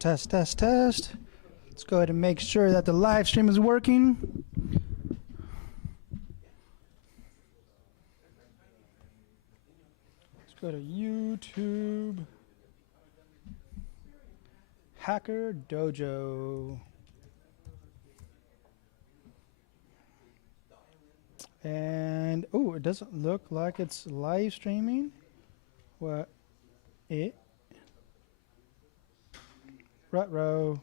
Test, test, test. Let's go ahead and make sure that the live stream is working. Let's go to YouTube. Hacker Dojo. And, oh, it doesn't look like it's live streaming. What? It? Ruh-roh.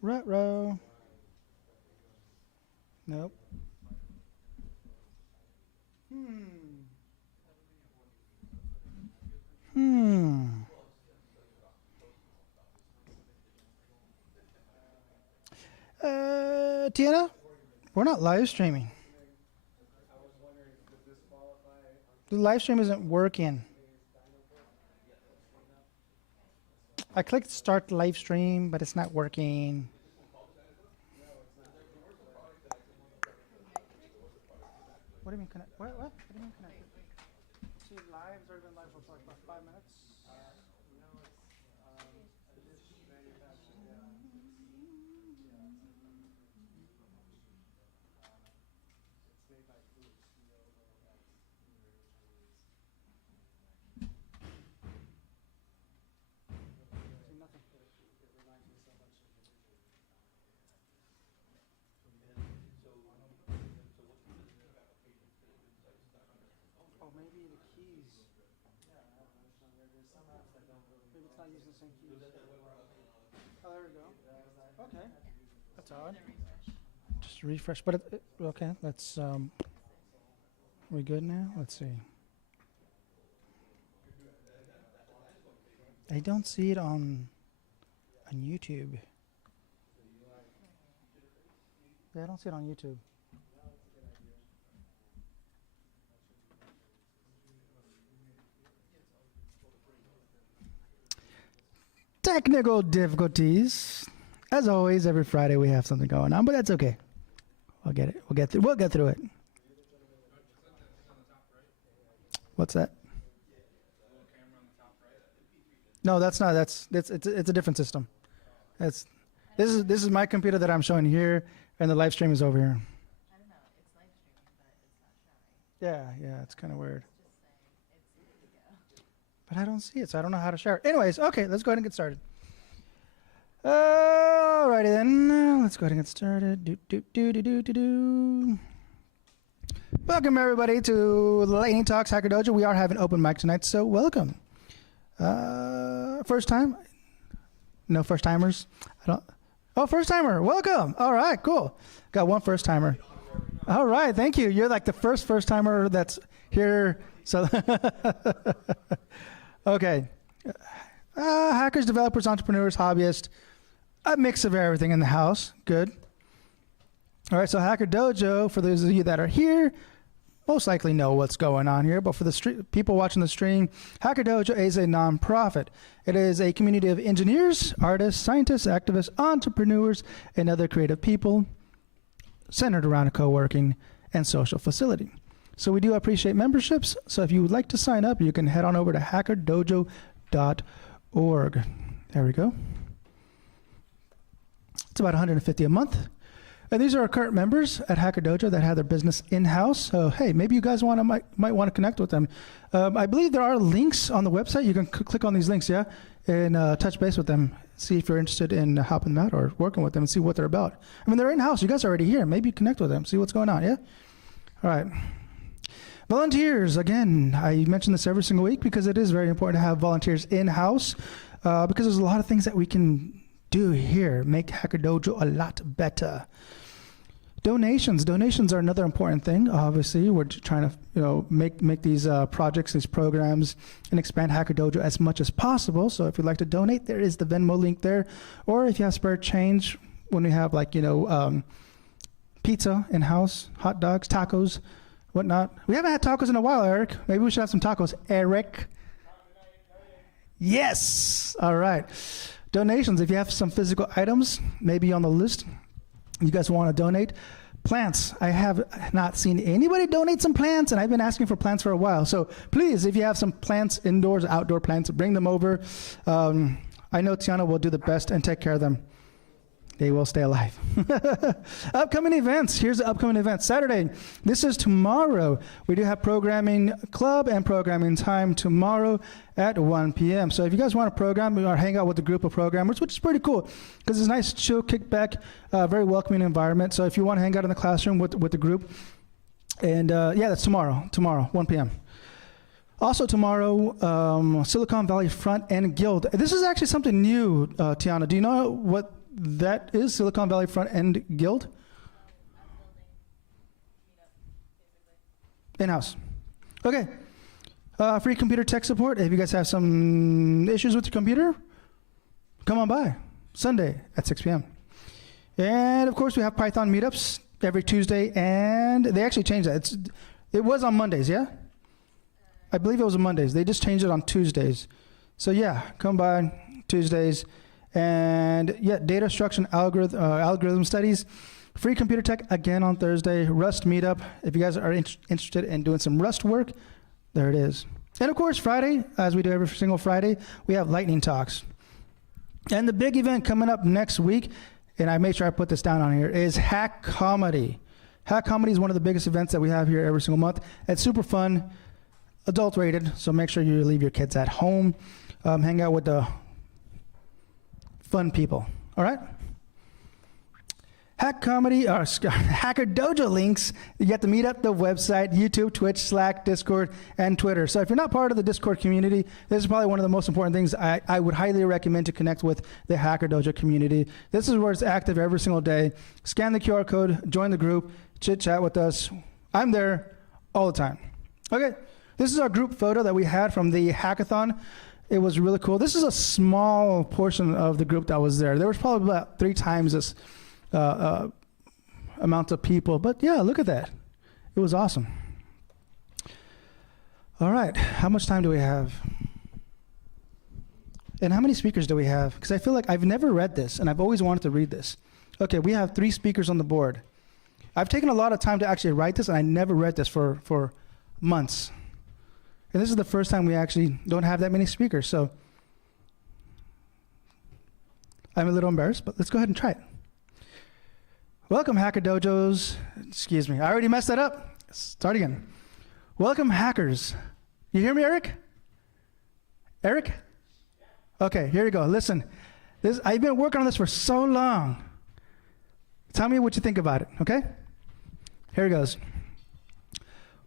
Ruh-roh. Nope. Tiana, we're not live streaming. The live stream isn't working. I clicked start live stream, but it's not working. What do you mean connect? What do you mean connected? See, live has already been live for like about 5 minutes. Oh, maybe the keys. Maybe it's not using the same keys. Oh, there we go. Okay. That's odd. Just refresh. But okay, let's we good now? Let's see. I don't see it on YouTube. Yeah, I don't see it on YouTube. Technical difficulties. As always, every Friday we have something going on, but that's okay. We'll get it. We'll get through it. What's that? No, that's not. It's a different system. This is my computer that I'm showing here, and the live stream is over here. I don't know. It's live streaming, but it's not showing. Yeah, it's kind of weird. It's just saying it's good to go. But I don't see it, so I don't know how to share it. Anyways, okay, let's go ahead and get started. Alrighty then, let's go ahead and get started. Welcome everybody to Lightning Talks Hacker Dojo. We are having open mic tonight, so welcome. First time? No first timers? Oh, first timer, welcome. All right, cool. Got one first timer. All right, thank you. You're like the first timer that's here. So, okay. Hackers, developers, entrepreneurs, hobbyists, a mix of everything in the house. Good. All right, so Hacker Dojo, for those of you that are here, most likely know what's going on here, but for the people watching the stream, Hacker Dojo is a nonprofit. It is a community of engineers, artists, scientists, activists, entrepreneurs, and other creative people centered around a co-working and social facility. So we do appreciate memberships. So if you would like to sign up, you can head on over to hackerdojo.org. There we go. It's about $150 a month. And these are our current members at Hacker Dojo that have their business in-house. So, hey, maybe you guys might want to connect with them. I believe there are links on the website. You can click on these links, yeah, and touch base with them. See if you're interested in helping them out or working with them and see what they're about. I mean, they're in-house. You guys are already here. Maybe connect with them. See what's going on, yeah? All right. Volunteers, again, I mention this every single week because it is very important to have volunteers in-house because there's a lot of things that we can do here, make Hacker Dojo a lot better. Donations are another important thing. Obviously, we're trying to make these projects, these programs, and expand Hacker Dojo as much as possible. So if you'd like to donate, there is the Venmo link there. Or if you have spare change, when we have pizza in-house, hot dogs, tacos, whatnot. We haven't had tacos in a while, Eric. Maybe we should have some tacos, Eric. Yes. All right. Donations, if you have some physical items, maybe on the list, you guys want to donate. Plants, I have not seen anybody donate some plants, and I've been asking for plants for a while. So please, if you have some plants, indoors, outdoor plants, bring them over. I I know Tiana will do the best and take care of them. They will stay alive. Upcoming events. Here's the upcoming events. Saturday, this is tomorrow. We do have programming club and programming time tomorrow at 1 p.m. So if you guys want to program or hang out with a group of programmers, which is pretty cool because it's a nice, chill, kickback, very welcoming environment. So if you want to hang out in the classroom with the group, and yeah, that's tomorrow, 1 p.m. Also tomorrow, Silicon Valley Front End Guild. This is actually something new, Tiana. Do you know what that is, Silicon Valley Front End Guild? In-house. Okay. Free computer tech support. If you guys have some issues with your computer, come on by. Sunday at 6 p.m. And of course, we have Python meetups every Tuesday, and they actually changed that. It was on Mondays, yeah? I believe it was on Mondays. They just changed it on Tuesdays. So yeah, come by Tuesdays. And yeah, data structure and algorithm studies. Free computer tech again on Thursday. Rust meetup. If you guys are interested in doing some Rust work, there it is. And of course, Friday, as we do every single Friday, we have lightning talks. And the big event coming up next week, and I made sure I put this down on here, is Hack Comedy. Hack Comedy is one of the biggest events that we have here every single month. It's super fun, adult rated, so make sure you leave your kids at home. Hang out with the fun people, all right? Hack Comedy, or Hacker Dojo links, you get to meet up the website, YouTube, Twitch, Slack, Discord, and Twitter. So if you're not part of the Discord community, this is probably one of the most important things I would highly recommend to connect with the Hacker Dojo community. This is where it's active every single day. Scan the QR code, join the group, chit chat with us. I'm there all the time. Okay, this is our group photo that we had from the hackathon. It was really cool. This is a small portion of the group that was there. There was probably about 3 times this amount of people. But yeah, look at that. It was awesome. All right, how much time do we have? And how many speakers do we have? Because I feel like I've never read this, and I've always wanted to read this. Okay, we have 3 speakers on the board. I've taken a lot of time to actually write this, and I never read this for months. And this is the first time we actually don't have that many speakers, so I'm a little embarrassed, but let's go ahead and try it. Welcome, Hacker Dojos. Excuse me, I already messed that up. Start again. Welcome, hackers. You hear me, Eric? Eric? Okay, here you go. Listen, I've been working on this for so long. Tell me what you think about it, okay? Here it goes.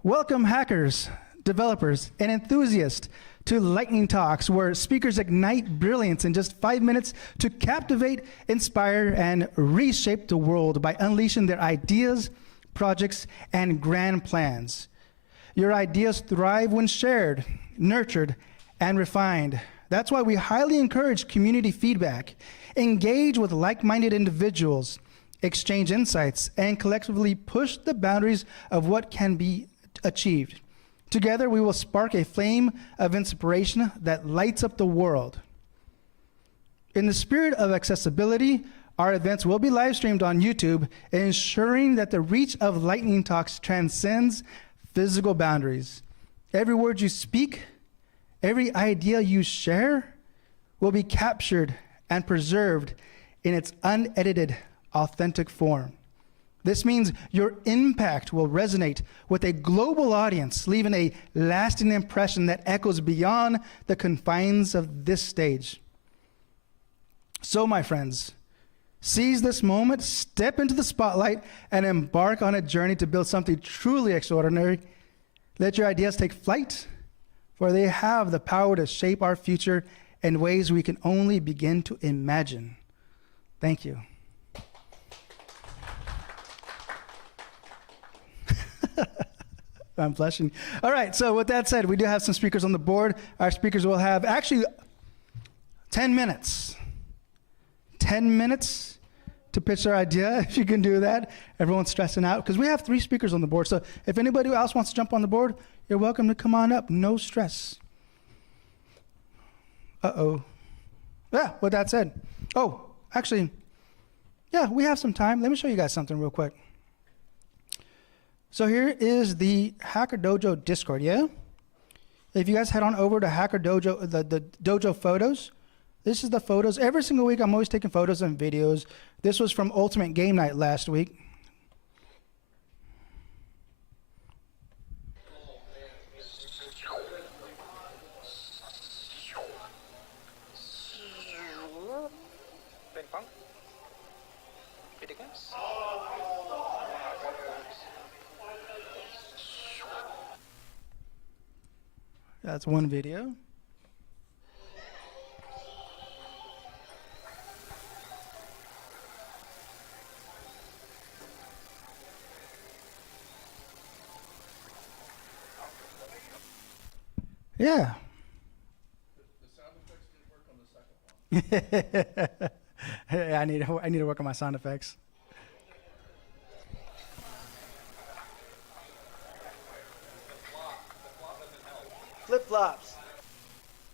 Welcome, hackers, developers, and enthusiasts to Lightning Talks, where speakers ignite brilliance in just 5 minutes to captivate, inspire, and reshape the world by unleashing their ideas, projects, and grand plans. Your ideas thrive when shared, nurtured, and refined. That's why we highly encourage community feedback, engage with like-minded individuals, exchange insights, and collectively push the boundaries of what can be achieved. Together, we will spark a flame of inspiration that lights up the world. In the spirit of accessibility, our events will be live streamed on YouTube, ensuring that the reach of Lightning Talks transcends physical boundaries. Every word you speak, every idea you share will be captured and preserved in its unedited, authentic form. This means your impact will resonate with a global audience, leaving a lasting impression that echoes beyond the confines of this stage. So, my friends, seize this moment, step into the spotlight, and embark on a journey to build something truly extraordinary. Let your ideas take flight, for they have the power to shape our future in ways we can only begin to imagine. Thank you. I'm blushing. All right, so with that said, we do have some speakers on the board. Our speakers will have actually 10 minutes. 10 minutes to pitch their idea, if you can do that. Everyone's stressing out because we have 3 speakers on the board. So if anybody else wants to jump on the board, you're welcome to come on up. No stress. Uh-oh. Yeah, with that said. Oh, actually, yeah, we have some time. Let me show you guys something real quick. So here is the Hacker Dojo Discord, yeah? If you guys head on over to Hacker Dojo, the Dojo photos, This is the photos. Every single week, I'm always taking photos and videos. This was from Ultimate Game Night last week. That's one video. Yeah. The sound effects didn't work on the second one. Hey, I need to work on my sound effects. Flip-flops.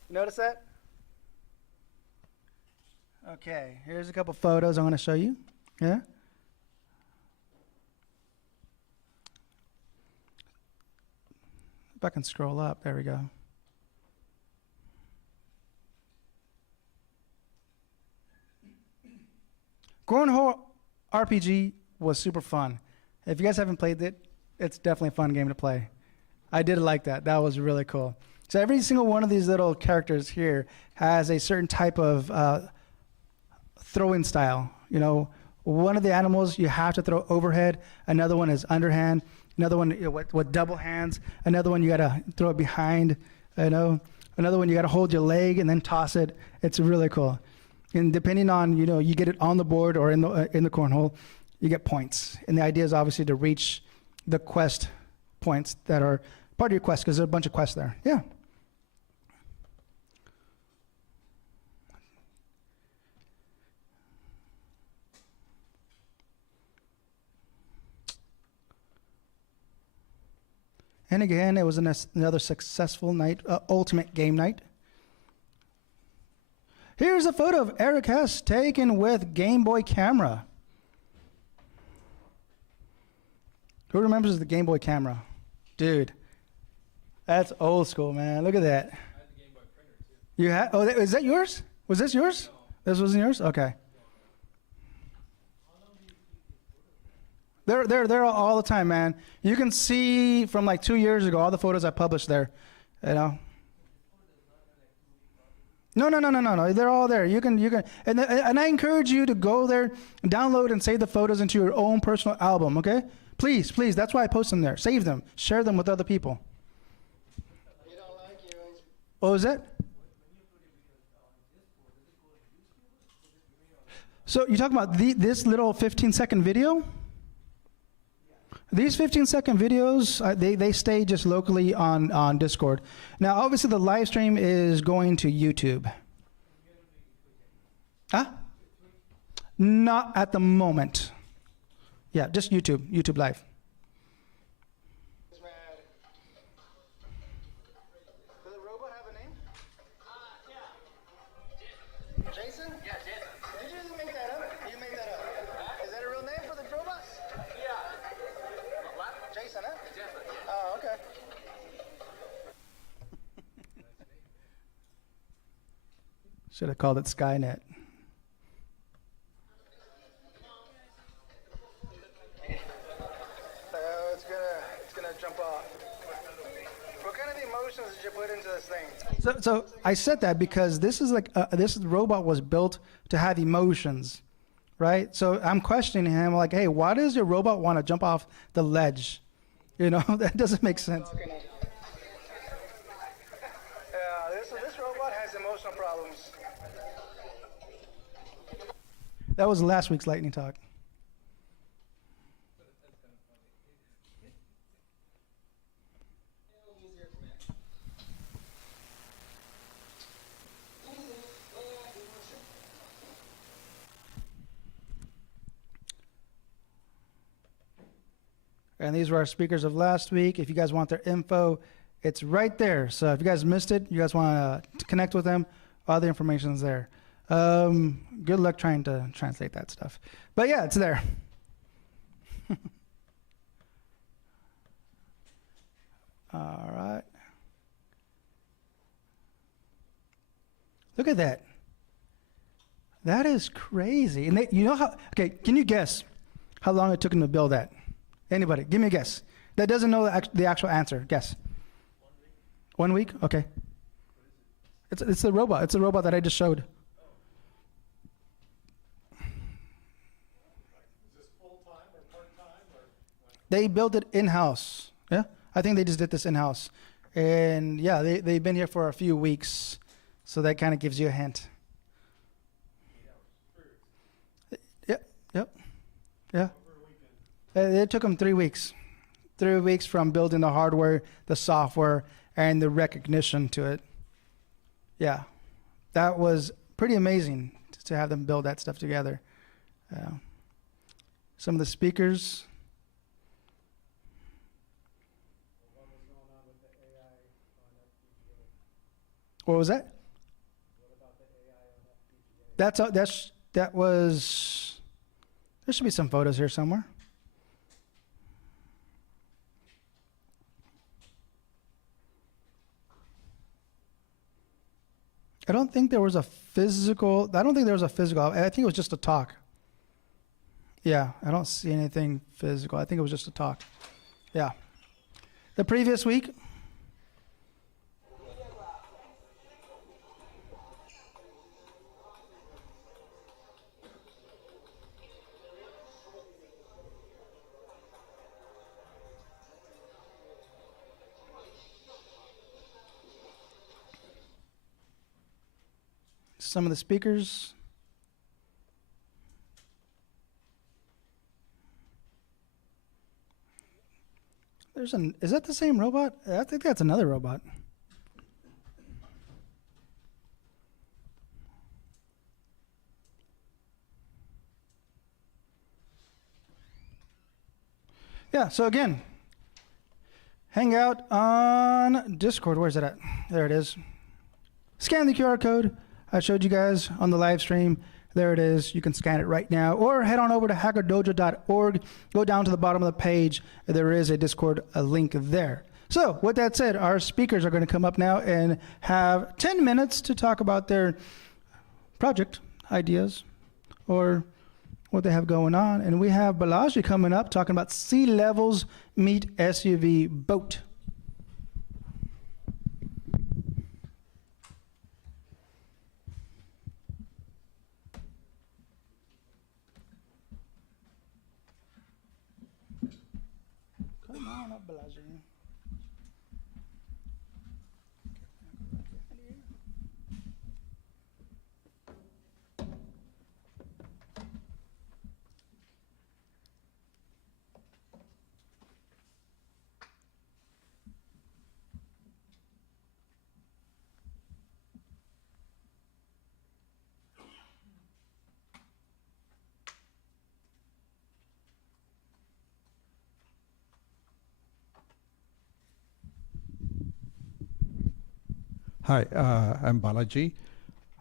Notice that? Okay, here's a couple photos I want to show you. Yeah? If I can scroll up, there we go. Cornhole RPG was super fun. If you guys haven't played it, it's definitely a fun game to play. I did like that. That was really cool. So every single one of these little characters here has a certain type of throwing style. You know, one of the animals you have to throw overhead. Another one is underhand. Another one with double hands. Another one you got to throw it behind. You know, another one you got to hold your leg and then toss it. It's really cool. And depending on, you know, you get it on the board or in the cornhole, you get points. And the idea is obviously to reach the quest points that are part of your quest, because there's a bunch of quests there. Yeah. And again, it was another successful night, Ultimate Game Night. Here's a photo of Eric Hess taken with Game Boy camera. Who remembers the Game Boy camera? Dude, that's old school, man. Look at that. I had the Game Boy printer too. You had? Oh, is that yours? Was this yours? No. This wasn't yours? Okay. They're all the time, man. You can see from like 2 years ago all the photos I published there. You know. No. They're all there. You can, and I encourage you to go there, download and save the photos into your own personal album. Okay, please. That's why I post them there. Save them, share them with other people. You don't like yours. What was that? So you're talking about this little 15-second video? These 15-second videos, they stay just locally on Discord. Now, obviously, the live stream is going to YouTube. Huh? Not at the moment. Yeah, just YouTube Live. It's mad. Does the robot have a name? Yeah. Jason? Yeah, Jason. Did you just make that up? You made that up. Is that a real name for the robot? Jason, huh? Jason. Oh, okay. Should have called it Skynet. It's gonna jump off. What kind of emotions did you put into this thing? So I said that because this is like this robot was built to have emotions, right? So I'm questioning him like, hey, why does your robot want to jump off the ledge? You know, that doesn't make sense. Yeah, this robot has emotional problems. That was last week's lightning talk. And these were our speakers of last week. If you guys want their info, it's right there. So if you guys missed it, you guys want to connect with them, all the information's there. Good luck trying to translate that stuff. But yeah, it's there. All right. Look at that. That is crazy. And you know how, okay, can you guess how long it took them to build that? Anybody? Give me a guess. That doesn't know the actual answer. Guess. 1 week? Okay. It's the robot. It's the robot that I just showed. They built it in-house. Yeah, I think they just did this in-house. And yeah, they've been here for a few weeks. So that kind of gives you a hint. Yep. Yeah. It took them 3 weeks. 3 weeks from building the hardware, the software, and the recognition to it. Yeah. That was pretty amazing to have them build that stuff together. Some of the speakers. What was that? That was. There should be some photos here somewhere. I don't think there was a physical. I think it was just a talk. Yeah, I don't see anything physical. I think it was just a talk. Yeah. The previous week. Some of the speakers. Is that the same robot? I think that's another robot. Yeah, so again, hang out on Discord. Where's it at? There it is. Scan the QR code I showed you guys on the live stream. There it is. You can scan it right now, or head on over to hackerdojo.org. Go down to the bottom of the page. There is a Discord link there. So with that said, our speakers are going to come up now and have 10 minutes to talk about their project ideas or what they have going on. And we have Balaji coming up talking about sea levels meet SUV boat. Come on up, Balaji. Hi, I'm Balaji.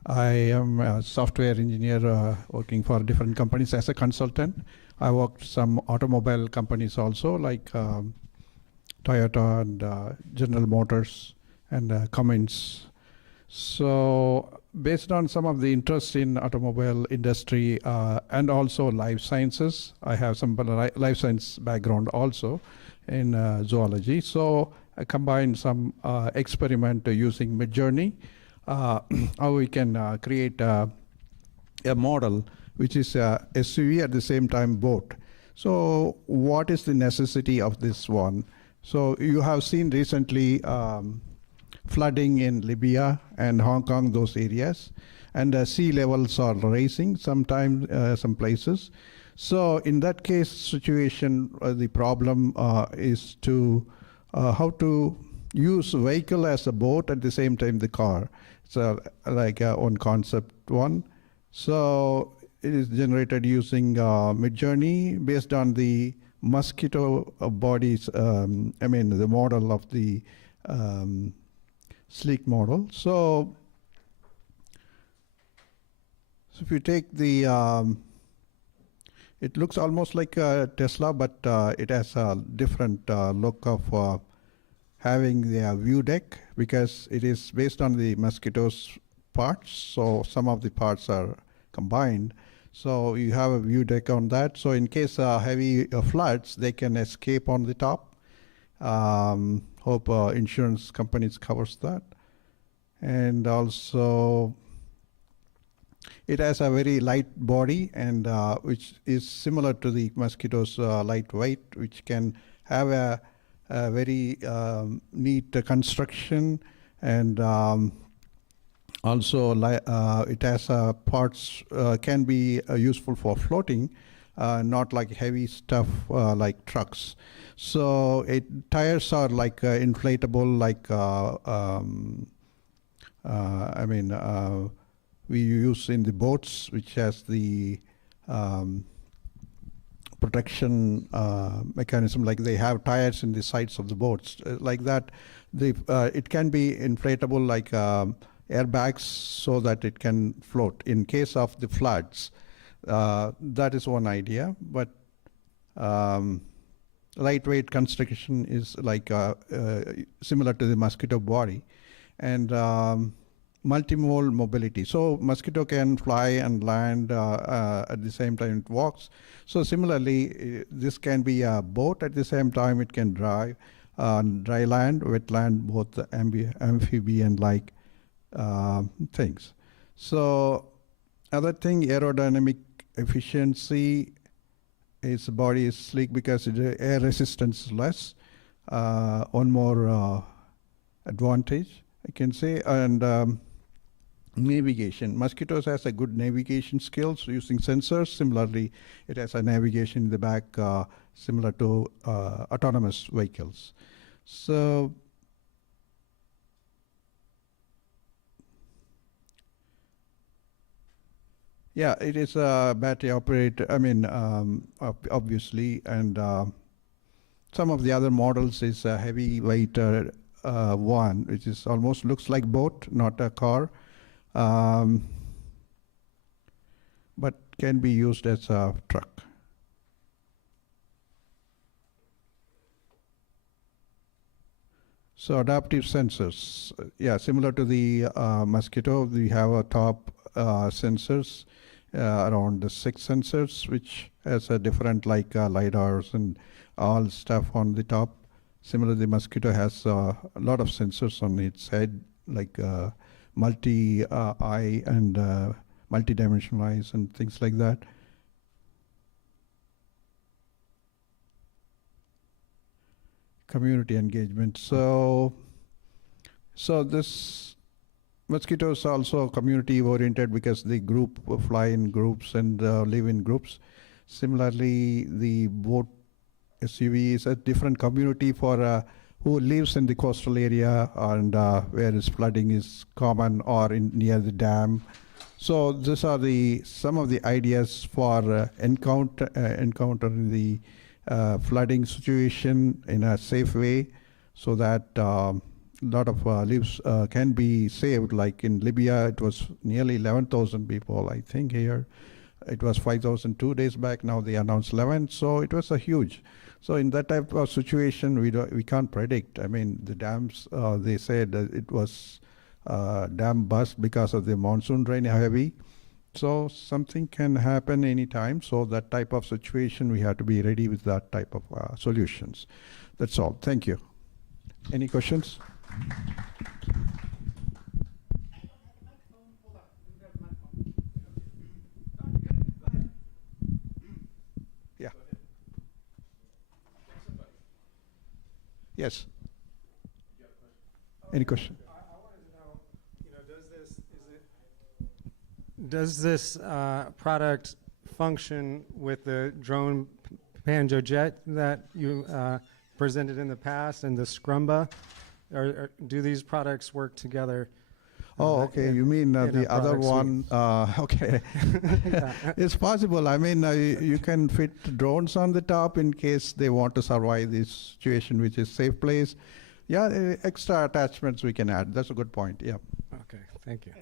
I am a software engineer working for different companies as a consultant. I worked some automobile companies also, like Toyota and General Motors and Cummins. So based on some of the interest in automobile industry and also life sciences, I have some life science background also in zoology. So I combined some experiment using Midjourney, how we can create a model which is a SUV at the same time boat. So what is the necessity of this one? So you have seen recently flooding in Libya and Hong Kong, those areas, and sea levels are rising sometimes some places. So in that case situation, the problem is to how to use vehicle as a boat at the same time the car. So like one concept one. So it is generated using Midjourney based on the mosquito bodies, I mean the model of the sleek model. So if you take the, it looks almost like a Tesla, but it has a different look of having the view deck because it is based on the mosquitoes parts. So some of the parts are combined. So you have a view deck on that. So in case heavy floods, they can escape on the top. Hope insurance companies covers that. And also, it has a very light body, and which is similar to the mosquitoes' lightweight, which can have a very neat construction, and also it has parts can be useful for floating, not like heavy stuff like trucks. So tires are like inflatable, like we use in the boats, which has the protection mechanism, like they have tires in the sides of the boats, like that. It can be inflatable, like airbags, so that it can float in case of the floods. That is one idea, but lightweight construction is like similar to the mosquito body, and multimodal mobility. So mosquito can fly and land at the same time it walks. So similarly, this can be a boat at the same time. It can drive dry land, wet land, both amphibian-like things. So other thing, aerodynamic efficiency. Its body is sleek because air resistance is less. One more advantage, I can say. And navigation. Mosquitoes has a good navigation skills using sensors. Similarly, it has a navigation in the back similar to autonomous vehicles. So yeah, it is a battery operated, obviously, and some of the other models is a heavyweight one, which is almost looks like boat, not a car, but can be used as a truck. So adaptive sensors, yeah, similar to the mosquito, we have a top sensors, around the 6 sensors, which has a different like lidars and all stuff on the top. Similarly, the mosquito has a lot of sensors on its head, like multi-eye and multi-dimensional eyes and things like that. Community engagement. So this mosquitoes are also community oriented because they fly in groups and live in groups. Similarly, the boat SUV is a different community for who lives in the coastal area and where is flooding is common or near the dam. So these are some of the ideas for encountering the flooding situation in a safe way, so that a lot of lives can be saved. Like in Libya, it was nearly 11,000 people, I think. Here it was 5,000 2 days back. Now they announced 11, so it was a huge. So in that type of situation, we can't predict. I mean, the dams, they said that it was dam bust because of the monsoon rain heavy. So something can happen anytime. So that type of situation, we have to be ready with that type of solutions. That's all. Thank you. Any questions? Yeah. Yes. Any question? I wanted to know, does this product function with the drone Panjo jet that you presented in the past and the Scrumba? Or do these products work together? Oh, okay. You mean the other one? Okay. It's possible. I mean, you can fit drones on the top in case they want to survive this situation, which is safe place. Yeah, extra attachments we can add. That's a good point. Yeah. Okay, thank you.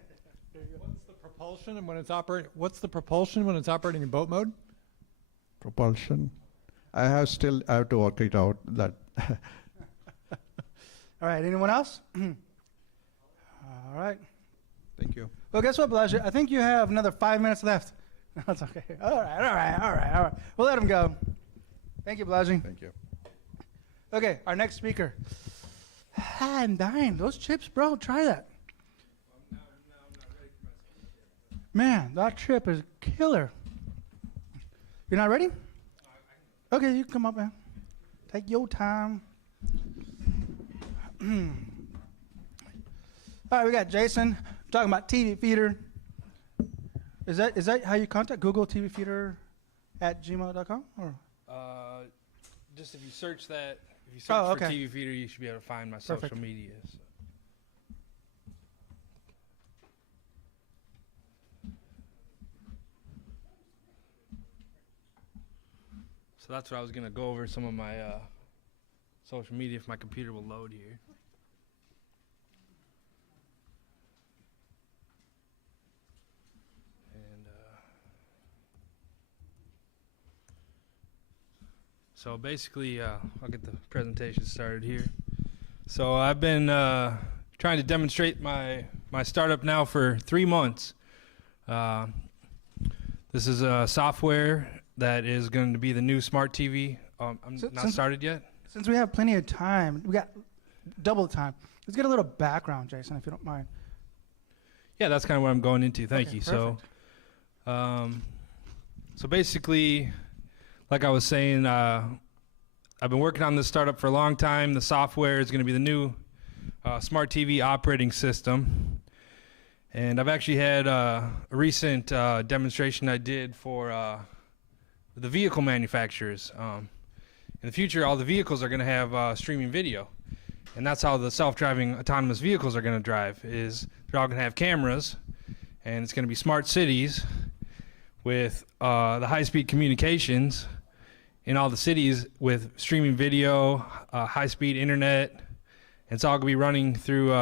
What's the propulsion and when it's operating? What's the propulsion when it's operating in boat mode? Propulsion. I have to work it out. That. All right, anyone else? All right. Thank you. Thank you. Well, guess what, Balaji? I think you have another 5 minutes left. No, it's okay. All right. We'll let him go. Thank you, Balaji. Thank you. Okay, our next speaker. I'm dying. Those chips, bro, try that. Man, that chip is killer. You're not ready? Okay, you can come up, man. Take your time. All right, we got Jason talking about TV feeder. Is that how you contact Google TV feeder at gmail.com? Or? Just if you search that, if you search for okay. TV feeder, you should be able to find my Perfect. social media. So that's what I was gonna go over some of my social media if my computer will load here. And so basically, I'll get the presentation started here. So I've been trying to demonstrate my startup now for 3 months. This is a software that is going to be the new smart TV. I'm not started yet. Since we have plenty of time, we got double the time. Let's get a little background, Jason, if you don't mind. Yeah, that's kind of what I'm going into. Thank Okay, you. perfect. So basically, like I was saying, I've been working on this startup for a long time. The software is going to be the new smart TV operating system. And I've actually had a recent demonstration I did for the vehicle manufacturers. In the future, all the vehicles are going to have streaming video. And that's how the self-driving autonomous vehicles are going to drive, is they're all going to have cameras, and it's going to be smart cities with the high-speed communications in all the cities with streaming video, high-speed internet. And it's all going to be running through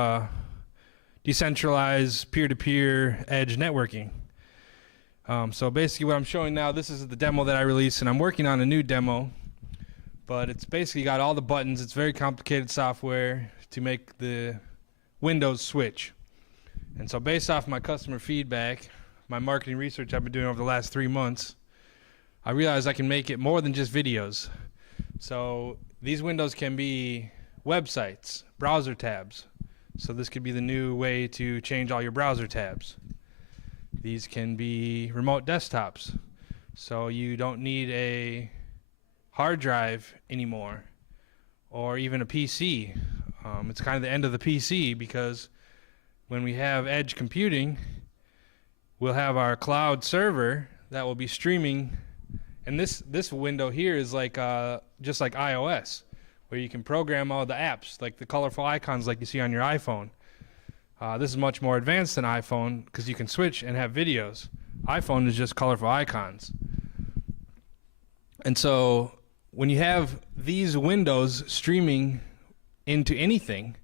decentralized peer-to-peer edge networking. So basically what I'm showing now, this is the demo that I released, and I'm working on a new demo, but it's basically got all the buttons. It's very complicated software to make the Windows switch. And so based off my customer feedback, my marketing research I've been doing over the last 3 months, I realized I can make it more than just videos. So these windows can be websites, browser tabs. So this could be the new way to change all your browser tabs. These can be remote desktops. So you don't need a hard drive anymore, or even a PC. It's kind of the end of the PC, because when we have edge computing, we'll have our cloud server that will be streaming. And this window here is like just like iOS, where you can program all the apps, like the colorful icons like you see on your iPhone. This is much more advanced than iPhone, because you can switch and have videos. iPhone is just colorful icons. And so when you have these windows streaming into anything,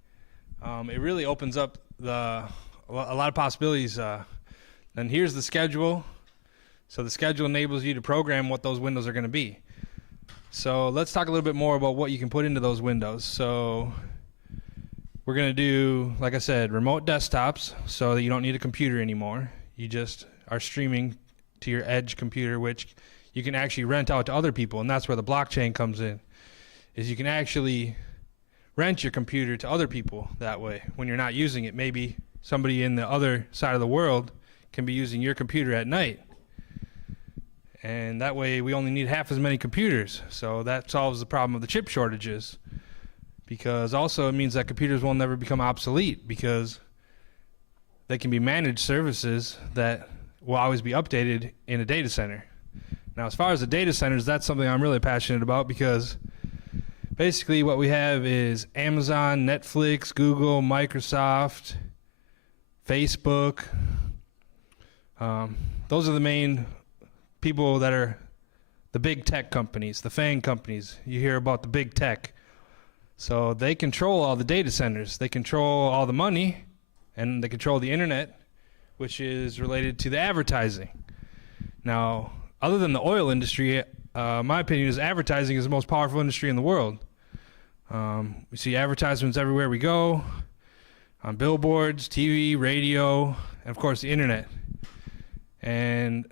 it really opens up a lot of possibilities. And here's the schedule. So the schedule enables you to program what those windows are going to be. So let's talk a little bit more about what you can put into those windows. So we're going to do, like I said, remote desktops, so that you don't need a computer anymore. You just are streaming to your edge computer, which you can actually rent out to other people. And that's where the blockchain comes in, is you can actually rent your computer to other people that way when you're not using it. Maybe somebody in the other side of the world can be using your computer at night. And that way we only need half as many computers. So that solves the problem of the chip shortages. Because also it means that computers will never become obsolete, because they can be managed services that will always be updated in a data center. Now, as far as the data centers, that's something I'm really passionate about, because basically what we have is Amazon, Netflix, Google, Microsoft, Facebook. Those are the main people that are the big tech companies, the FANG companies. You hear about the big tech. So they control all the data centers. They control all the money, and they control the internet, which is related to the advertising. Now, other than the oil industry, my opinion is advertising is the most powerful industry in the world. We see advertisements everywhere we go, on billboards, TV, radio, and of course the internet. And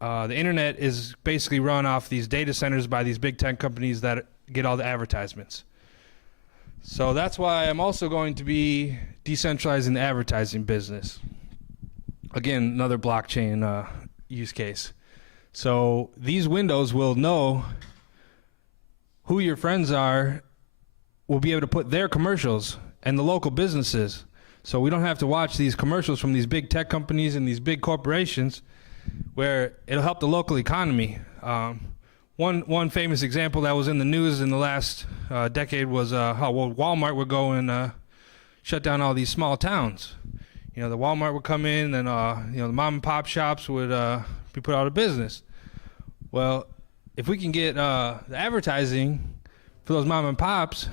the internet is basically run off these data centers by these big tech companies that get all the advertisements. So that's why I'm also going to be decentralizing the advertising business. Again, another blockchain use case. So these windows will know who your friends are, will be able to put their commercials, and the local businesses. So we don't have to watch these commercials from these big tech companies and these big corporations, where it'll help the local economy. One famous example that was in the news in the last decade was how Walmart would go and shut down all these small towns. You know, the Walmart would come in, and the mom and pop shops would be put out of business. Well, if we can get the advertising for those mom and pops,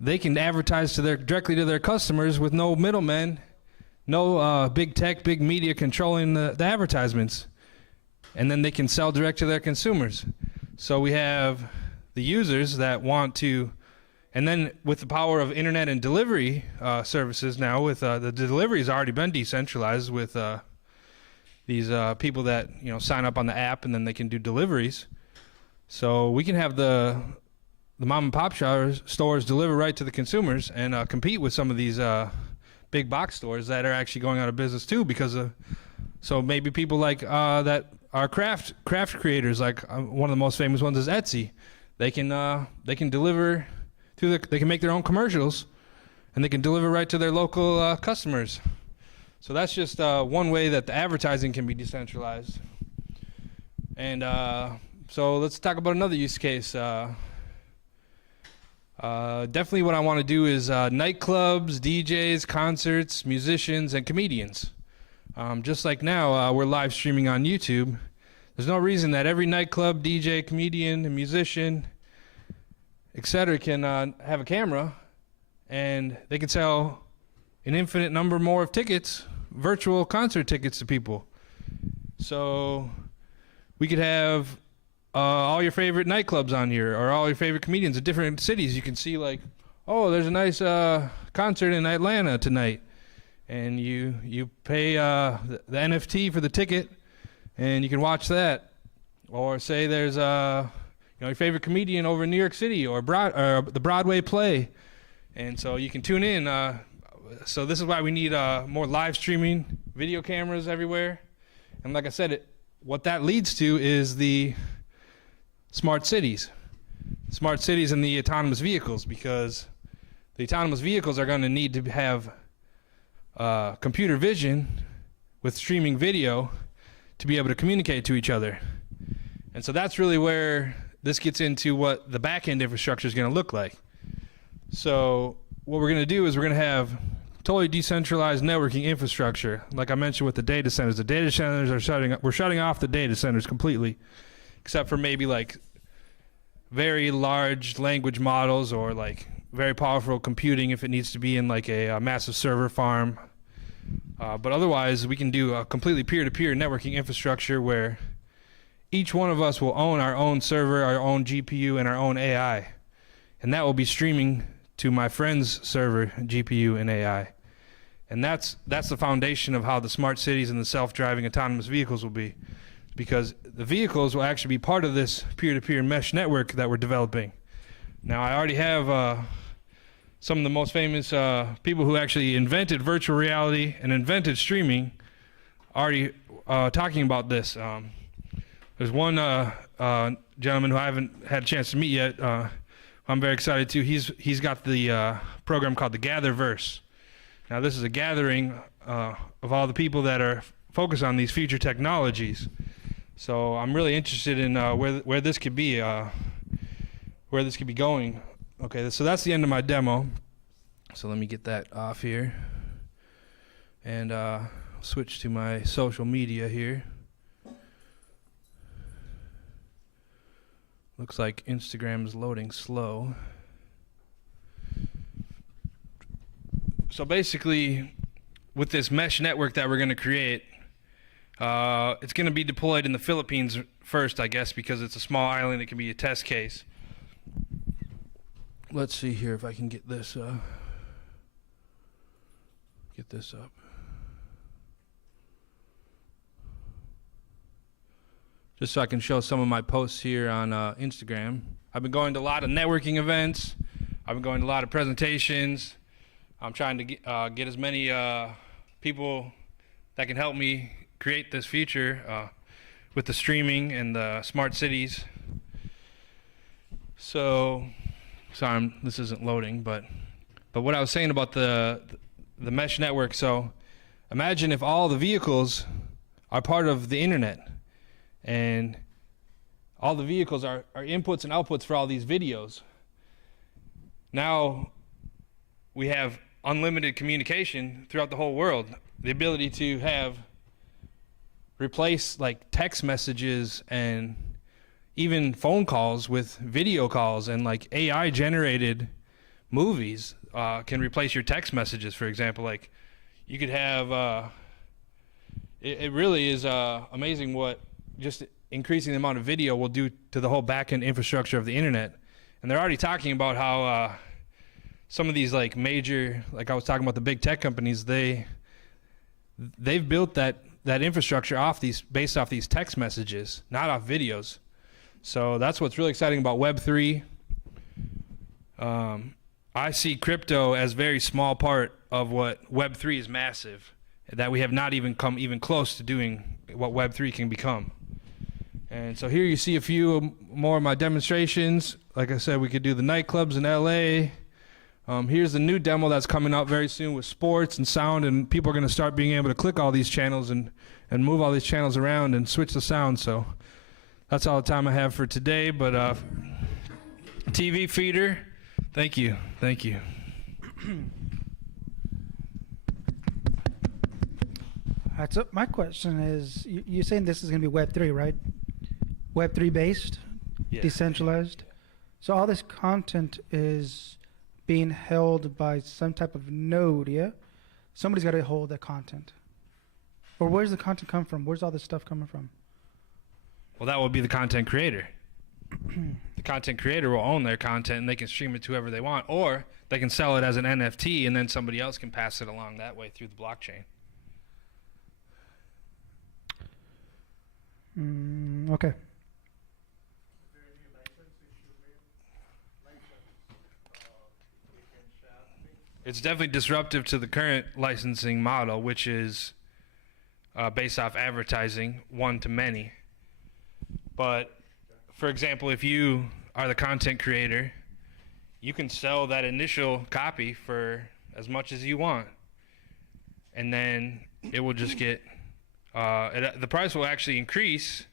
they can advertise directly to their customers with no middlemen, no big tech, big media controlling the advertisements. And then they can sell direct to their consumers. So we have the users that want to, and then with the power of internet and delivery services now, with the delivery has already been decentralized with these people that sign up on the app, and then they can do deliveries. So we can have the mom and pop stores deliver right to the consumers and compete with some of these big box stores that are actually going out of business too, because of, so maybe people like that are craft creators, like one of the most famous ones is Etsy. They can deliver through they can make their own commercials, and they can deliver right to their local customers. So that's just one way that the advertising can be decentralized. And so let's talk about another use case. Definitely what I want to do is nightclubs, DJs, concerts, musicians, and comedians. Just like now, we're live streaming on YouTube. There's no reason that every nightclub, DJ, comedian, and musician, etc. can have a camera, and they can sell an infinite number more of tickets, virtual concert tickets to people. So we could have all your favorite nightclubs on here, or all your favorite comedians in different cities. You can see like, oh, there's a nice concert in Atlanta tonight. And you pay the NFT for the ticket, and you can watch that. Or say there's your favorite comedian over in New York City, or the Broadway play, and so you can tune in. So this is why we need more live streaming, video cameras everywhere. And like I said, what that leads to is the smart cities and the autonomous vehicles, because the autonomous vehicles are going to need to have computer vision with streaming video to be able to communicate to each other. And so that's really where this gets into what the back-end infrastructure is going to look like. So what we're going to do is we're going to have totally decentralized networking infrastructure. Like I mentioned with the data centers are we're shutting off the data centers completely, except for maybe like very large language models, or like very powerful computing if it needs to be in like a massive server farm. But otherwise, we can do a completely peer-to-peer networking infrastructure where each one of us will own our own server, our own GPU, and our own AI. And that will be streaming to my friend's server, GPU, and AI. And that's the foundation of how the smart cities and the self-driving autonomous vehicles will be, because the vehicles will actually be part of this peer-to-peer mesh network that we're developing. Now, I already have some of the most famous people who actually invented virtual reality and invented streaming already talking about this. There's one gentleman who I haven't had a chance to meet yet. I'm very excited to. He's got the program called the Gatherverse. Now, this is a gathering of all the people that are focused on these future technologies. So I'm really interested in where this could be, where this could be going. Okay, so that's the end of my demo. So let me get that off here, and switch to my social media here. Looks like Instagram is loading slow. So basically, with this mesh network that we're going to create, it's going to be deployed in the Philippines first, I guess, because it's a small island. It can be a test case. Let's see here if I can get this up. just so I can show some of my posts here on Instagram. I've been going to a lot of networking events. I've been going to a lot of presentations. I'm trying to get as many people that can help me create this future with the streaming and the smart cities. So, sorry, this isn't loading, but what I was saying about the mesh network. So, imagine if all the vehicles are part of the internet, and all the vehicles are inputs and outputs for all these videos. Now we have unlimited communication throughout the whole world. The ability to replace like text messages and even phone calls with video calls, and like AI generated movies can replace your text messages, for example. Like you could have it really is amazing what just increasing the amount of video will do to the whole back-end infrastructure of the internet. And they're already talking about how some of these like major, like I was talking about the big tech companies, they've built that infrastructure based off these text messages, not off videos. So that's what's really exciting about Web3. I see crypto as a very small part of what Web3 is massive, that we have not even come even close to doing what Web3 can become. And so here you see a few more of my demonstrations. Like I said, we could do the nightclubs in LA. Here's the new demo that's coming out very soon with sports and sound, and people are going to start being able to click all these channels and move all these channels around and switch the sound. So that's all the time I have for today. But TV feeder, thank you. Thank you. All right, so my question is, you're saying this is going to be Web3, right? Web3 based, Yes. decentralized. So all this content is being held by some type of node, yeah? Somebody's got to hold that content. Or where's the content come from? Where's all this stuff coming from? Well, that would be the content creator. The content creator will own their content, and they can stream it to whoever they want, or they can sell it as an NFT, and then somebody else can pass it along that way through the blockchain. Okay. It's definitely disruptive to the current licensing model, which is based off advertising, one to many. But, for example, if you are the content creator, you can sell that initial copy for as much as you want. And then it will just get, the price will actually increase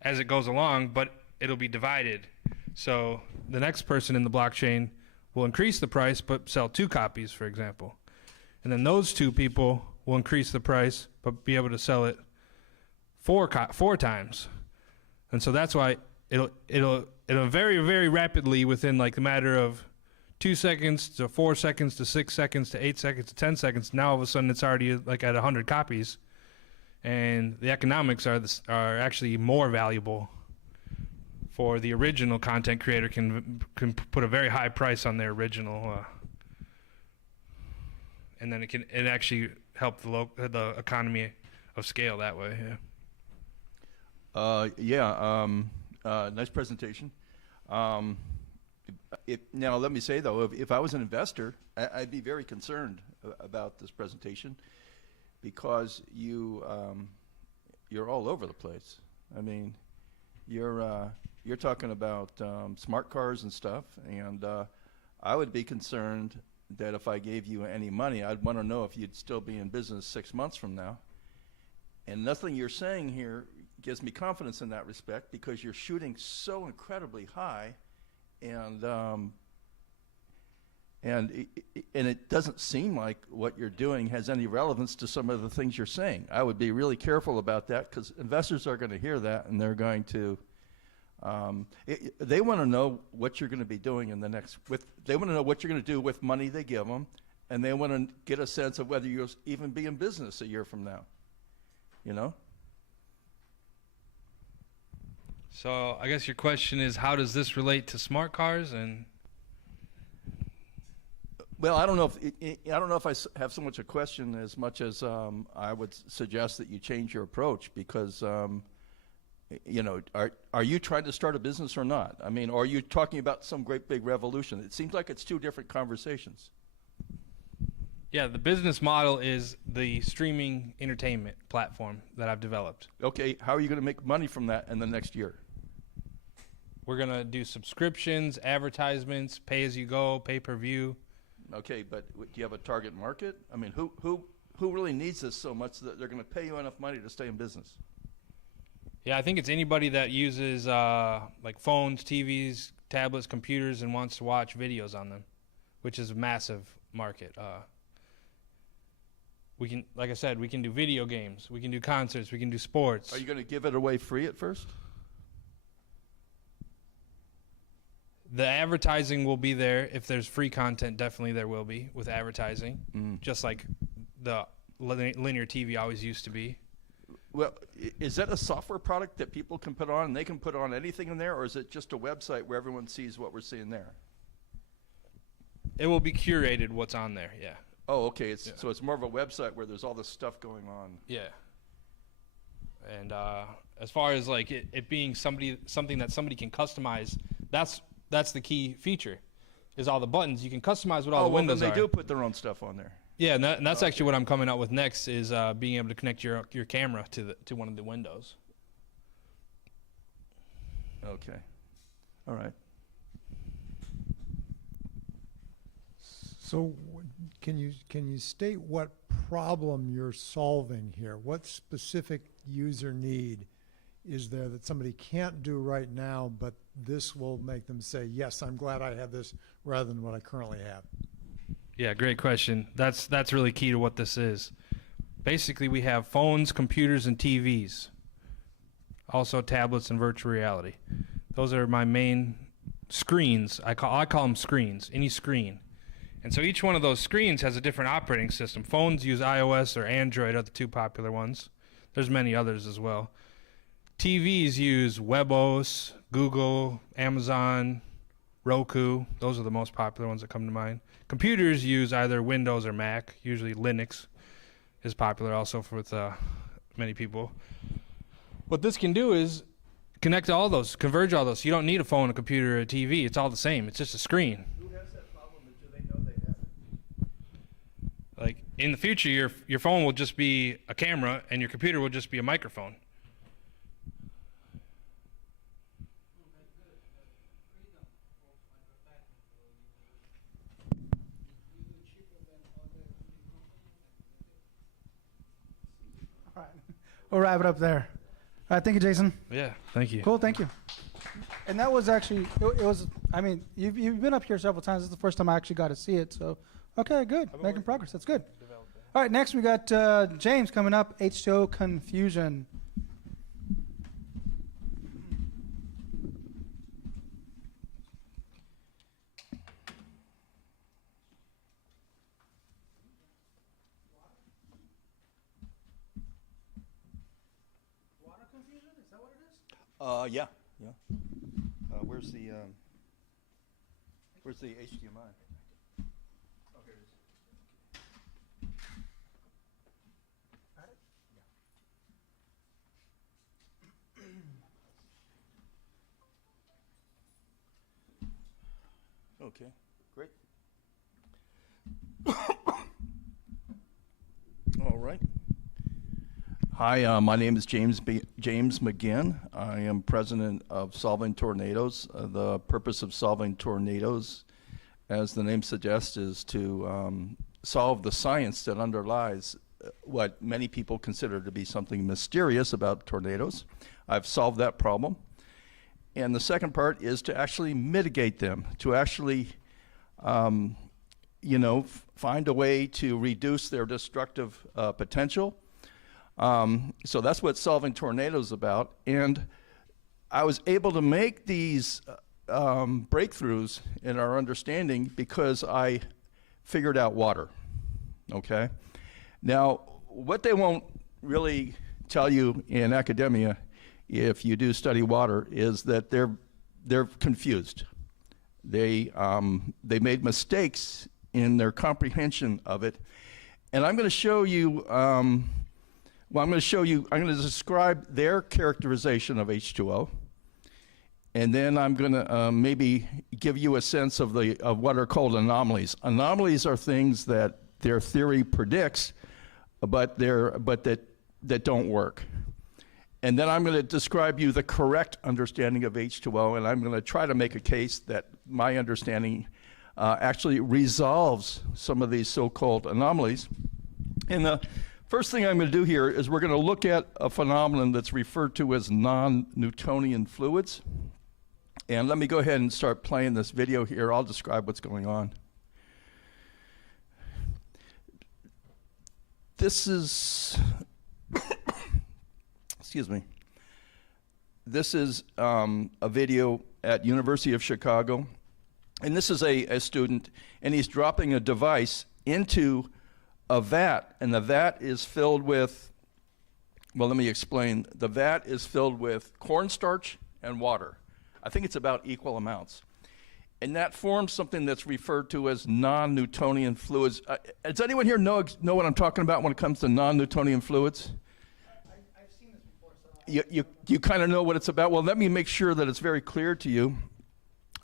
as it goes along, but it'll be divided. So the next person in the blockchain will increase the price, but sell 2 copies, for example. And then those 2 people will increase the price, but be able to sell it 4 times. And so that's why it'll very, very rapidly, within like the matter of 2 seconds to 4 seconds to 6 seconds to 8 seconds to 10 seconds. Now all of a sudden it's already like at 100 copies, and the economics are actually more valuable for the original content creator. Can put a very high price on their original, and then it actually help the economy of scale that way. Yeah. Nice presentation. Now, let me say, though, if I was an investor, I'd be very concerned about this presentation, because you're all over the place. I mean, you're talking about smart cars and stuff, and I would be concerned that if I gave you any money, I'd want to know if you'd still be in business 6 months from now. And nothing you're saying here gives me confidence in that respect, because you're shooting so incredibly high, and it doesn't seem like what you're doing has any relevance to some of the things you're saying. I would be really careful about that, because investors are going to hear that, and they're going to they want to know what you're going to be doing in the next. They want to know what you're going to do with money they give them, and they want to get a sense of whether you'll even be in business a year from now. You know. So I guess your question is, how does this relate to smart cars? And well, I don't know if I have so much a question as much as I would suggest that you change your approach, because You know, are you trying to start a business or not? I mean, or are you talking about some great big revolution? It seems like it's two different conversations. Yeah, the business model is the streaming entertainment platform that I've developed. Okay, how are you going to make money from that in the next year? We're going to do subscriptions, advertisements, pay-as-you-go, pay-per-view. Okay, but do you have a target market? I mean, who really needs this so much that they're going to pay you enough money to stay in business? Yeah, I think it's anybody that uses like phones, TVs, tablets, computers, and wants to watch videos on them, which is a massive market. We can, like I said, we can do video games, we can do concerts, we can do sports. Are you going to give it away free at first? The advertising will be there. If there's free content, definitely there will be with advertising, just like the linear TV always used to be. Well, is that a software product that people can put on and they can put on anything in there, or is it just a website where everyone sees what we're seeing there? It will be curated what's on there, yeah. Oh, okay. So it's more of a website where there's all this stuff going on. Yeah. And as far as like it being something that somebody can customize, that's the key feature, is all the buttons. You can customize what all the windows then are. they do put their own stuff on there. Yeah, and that's actually what I'm coming out with next, is being able to connect your camera to one of the windows. Okay. All right. So can you state what problem you're solving here? What specific user need is there that somebody can't do right now, but this will make them say, yes, I'm glad I have this rather than what I currently have? Yeah, great question. That's really key to what this is. Basically, we have phones, computers, and TVs. Also tablets and virtual reality. Those are my main screens. I call them screens, any screen. And so each one of those screens has a different operating system. Phones use iOS or Android are the two popular ones. There's many others as well. TVs use WebOS, Google, Amazon, Roku. Those are the most popular ones that come to mind. Computers use either Windows or Mac. Usually Linux is popular also with many people. What this can do is connect all those, converge all those. You don't need a phone, a computer, or a TV. It's all the same. It's just a screen. Who has that problem, and do they know they have it? Like in the future, your phone will just be a camera and your computer will just be a microphone. All right. We'll wrap it up there. All right. Thank you, Jason. Yeah, thank you. Cool. Thank you. And that was actually, it was, I mean, you've been up here several times. This is the first time I actually got to see it. So, okay, good. Making progress. That's good. All right. Next, we got James coming up, H2O Confusion. Yeah. Where's the HDMI? Oh, here it is. Got it? Okay, great. All right. Hi, my name is James McGinn. I am president of Solving Tornadoes. The purpose of Solving Tornadoes, as the name suggests, is to solve the science that underlies what many people consider to be something mysterious about tornadoes. I've solved that problem. And the second part is to actually mitigate them, to actually, find a way to reduce their destructive potential. So that's what Solving Tornadoes is about. And I was able to make these breakthroughs in our understanding because I figured out water. Okay? Now, what they won't really tell you in academia, if you do study water, is that they're confused. They made mistakes in their comprehension of it. And I'm going to show you Well, I'm going to show you, I'm going to describe their characterization of H2O. And then I'm going to maybe give you a sense of what are called anomalies. Anomalies are things that their theory predicts, but that don't work. And then I'm going to describe you the correct understanding of H2O, and I'm going to try to make a case that my understanding actually resolves some of these so-called anomalies. And the first thing I'm going to do here is we're going to look at a phenomenon that's referred to as non-Newtonian fluids. And let me go ahead and start playing this video here. I'll describe what's going on. This is, excuse me. This is a video at University of Chicago. And this is a student, and he's dropping a device into a vat. And the vat is filled with, well, let me explain. The vat is filled with cornstarch and water. I think it's about equal amounts. And that forms something that's referred to as non-Newtonian fluids. Does anyone here know what I'm talking about when it comes to non-Newtonian fluids? I've seen this before. So You kind of know what it's about? Well, let me make sure that it's very clear to you.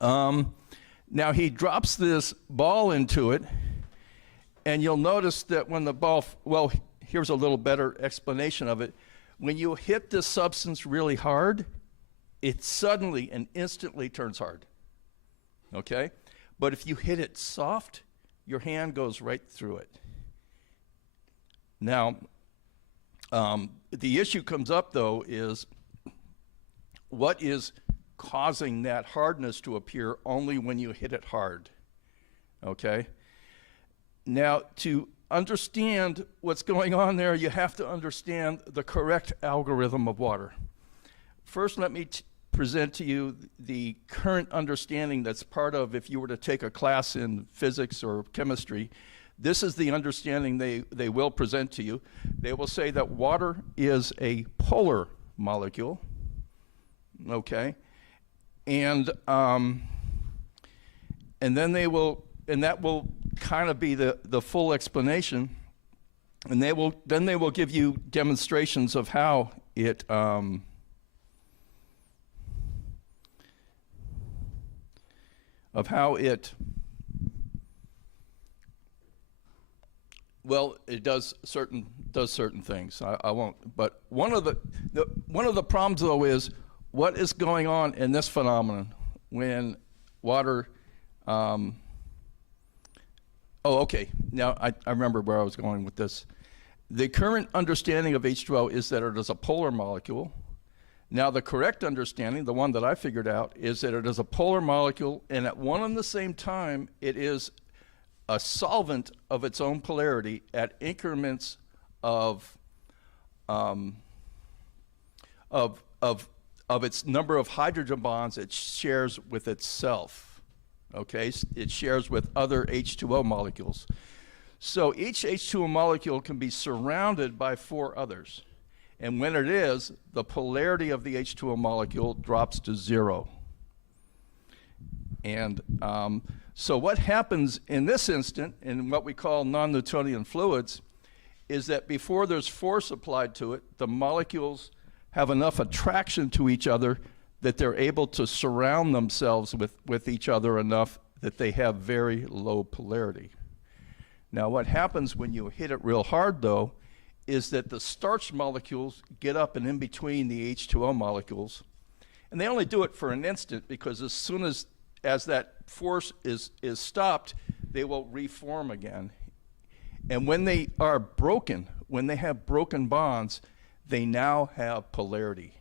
Now, he drops this ball into it, and you'll notice that when the ball, well, here's a little better explanation of it. When you hit this substance really hard, it suddenly and instantly turns hard, okay? But if you hit it soft, your hand goes right through it. Now, the issue comes up, though, is what is causing that hardness to appear only when you hit it hard, okay? Now, to understand what's going on there, you have to understand the correct algorithm of water. First, let me present to you the current understanding that's part of, if you were to take a class in physics or chemistry, this is the understanding they will present to you. They will say that water is a polar molecule, okay? And then they will, and that will kind of be the full explanation, and then they will give you demonstrations of how it, well, it does certain things. I won't. But one of the problems, though, is what is going on in this phenomenon when water. Oh, okay. Now I remember where I was going with this. The current understanding of H2O is that it is a polar molecule. Now, the correct understanding, the one that I figured out, is that it is a polar molecule, and at one and the same time, it is a solvent of its own polarity at increments of its number of hydrogen bonds it shares with itself. Okay, it shares with other H2O molecules. So each H2O molecule can be surrounded by 4 others. And when it is, the polarity of the H2O molecule drops to 0. And so what happens in this instant, in what we call non-Newtonian fluids, is that before there's force applied to it, the molecules have enough attraction to each other that they're able to surround themselves with each other enough that they have very low polarity. Now, what happens when you hit it real hard, though, is that the starch molecules get up and in between the H2O molecules. And they only do it for an instant, because as soon as that force is stopped, they will reform again. And when they are broken, when they have broken bonds, they now have polarity.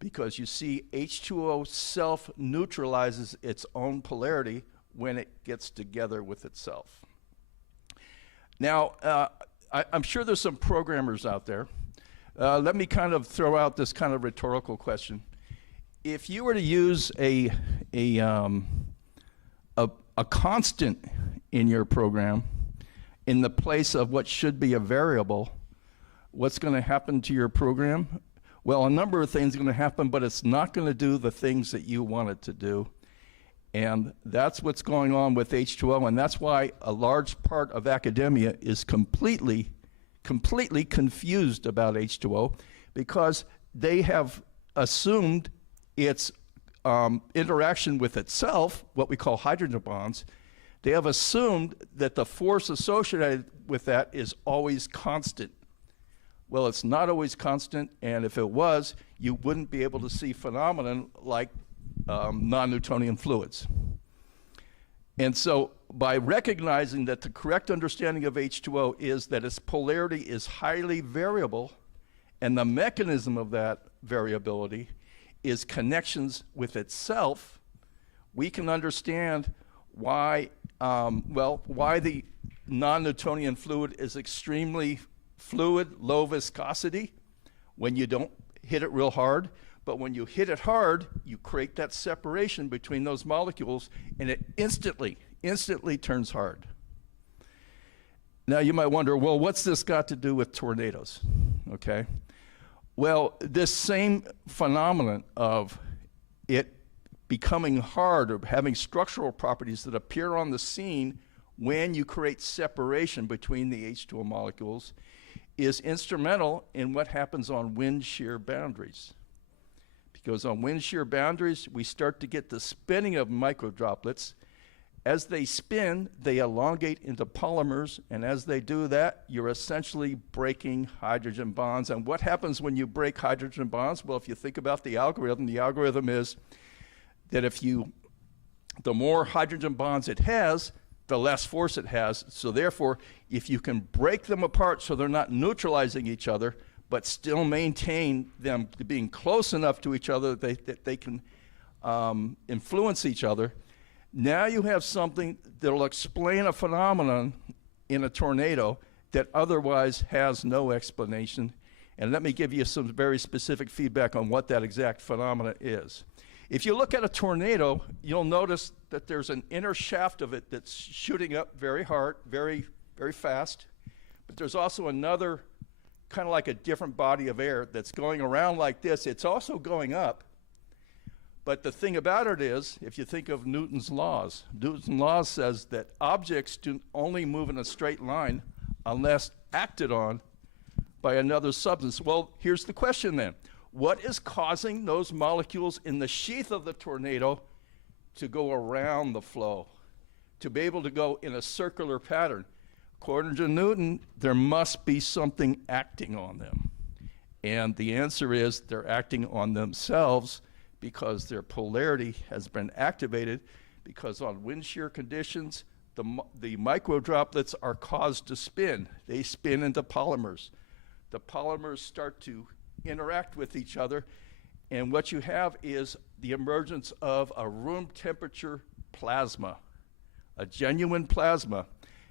Because you see, H2O self-neutralizes its own polarity when it gets together with itself. Now, I'm sure there's some programmers out there. Let me kind of throw out this kind of rhetorical question. If you were to use a constant in your program in the place of what should be a variable, what's going to happen to your program? Well, a number of things are going to happen, but it's not going to do the things that you want it to do. And that's what's going on with H2O, and that's why a large part of academia is completely completely confused about H2O because they have assumed its interaction with itself, what we call hydrogen bonds. They have assumed that the force associated with that is always constant. Well, it's not always constant, and if it was, you wouldn't be able to see phenomenon like non-Newtonian fluids. And so by recognizing that the correct understanding of H2O is that its polarity is highly variable, and the mechanism of that variability is connections with itself, we can understand why, why the non-Newtonian fluid is extremely fluid, low viscosity when you don't hit it real hard. But when you hit it hard, you create that separation between those molecules, and it instantly turns hard. Now you might wonder, well, what's this got to do with tornadoes? Okay. Well, this same phenomenon of it becoming hard or having structural properties that appear on the scene when you create separation between the H2O molecules is instrumental in what happens on wind shear boundaries. Because on wind shear boundaries, we start to get the spinning of microdroplets. As they spin, they elongate into polymers, and as they do that, you're essentially breaking hydrogen bonds. And what happens when you break hydrogen bonds? Well, if you think about the algorithm is that the more hydrogen bonds it has, the less force it has. So therefore, if you can break them apart so they're not neutralizing each other, but still maintain them being close enough to each other that they can influence each other, now you have something that will explain a phenomenon in a tornado that otherwise has no explanation. And let me give you some very specific feedback on what that exact phenomena is. If you look at a tornado, you'll notice that there's an inner shaft of it that's shooting up very hard, very, very fast. But there's also another kind of like a different body of air that's going around like this. It's also going up. But the thing about it is, if you think of Newton's laws says that objects do only move in a straight line unless acted on by another substance. Well, here's the question then. What is causing those molecules in the sheath of the tornado to go around the flow, to be able to go in a circular pattern? According to Newton, there must be something acting on them. And the answer is they're acting on themselves because their polarity has been activated, because on wind shear conditions, the microdroplets are caused to spin. They spin into polymers. The polymers start to interact with each other, and what you have is the emergence of a room temperature plasma, a genuine plasma.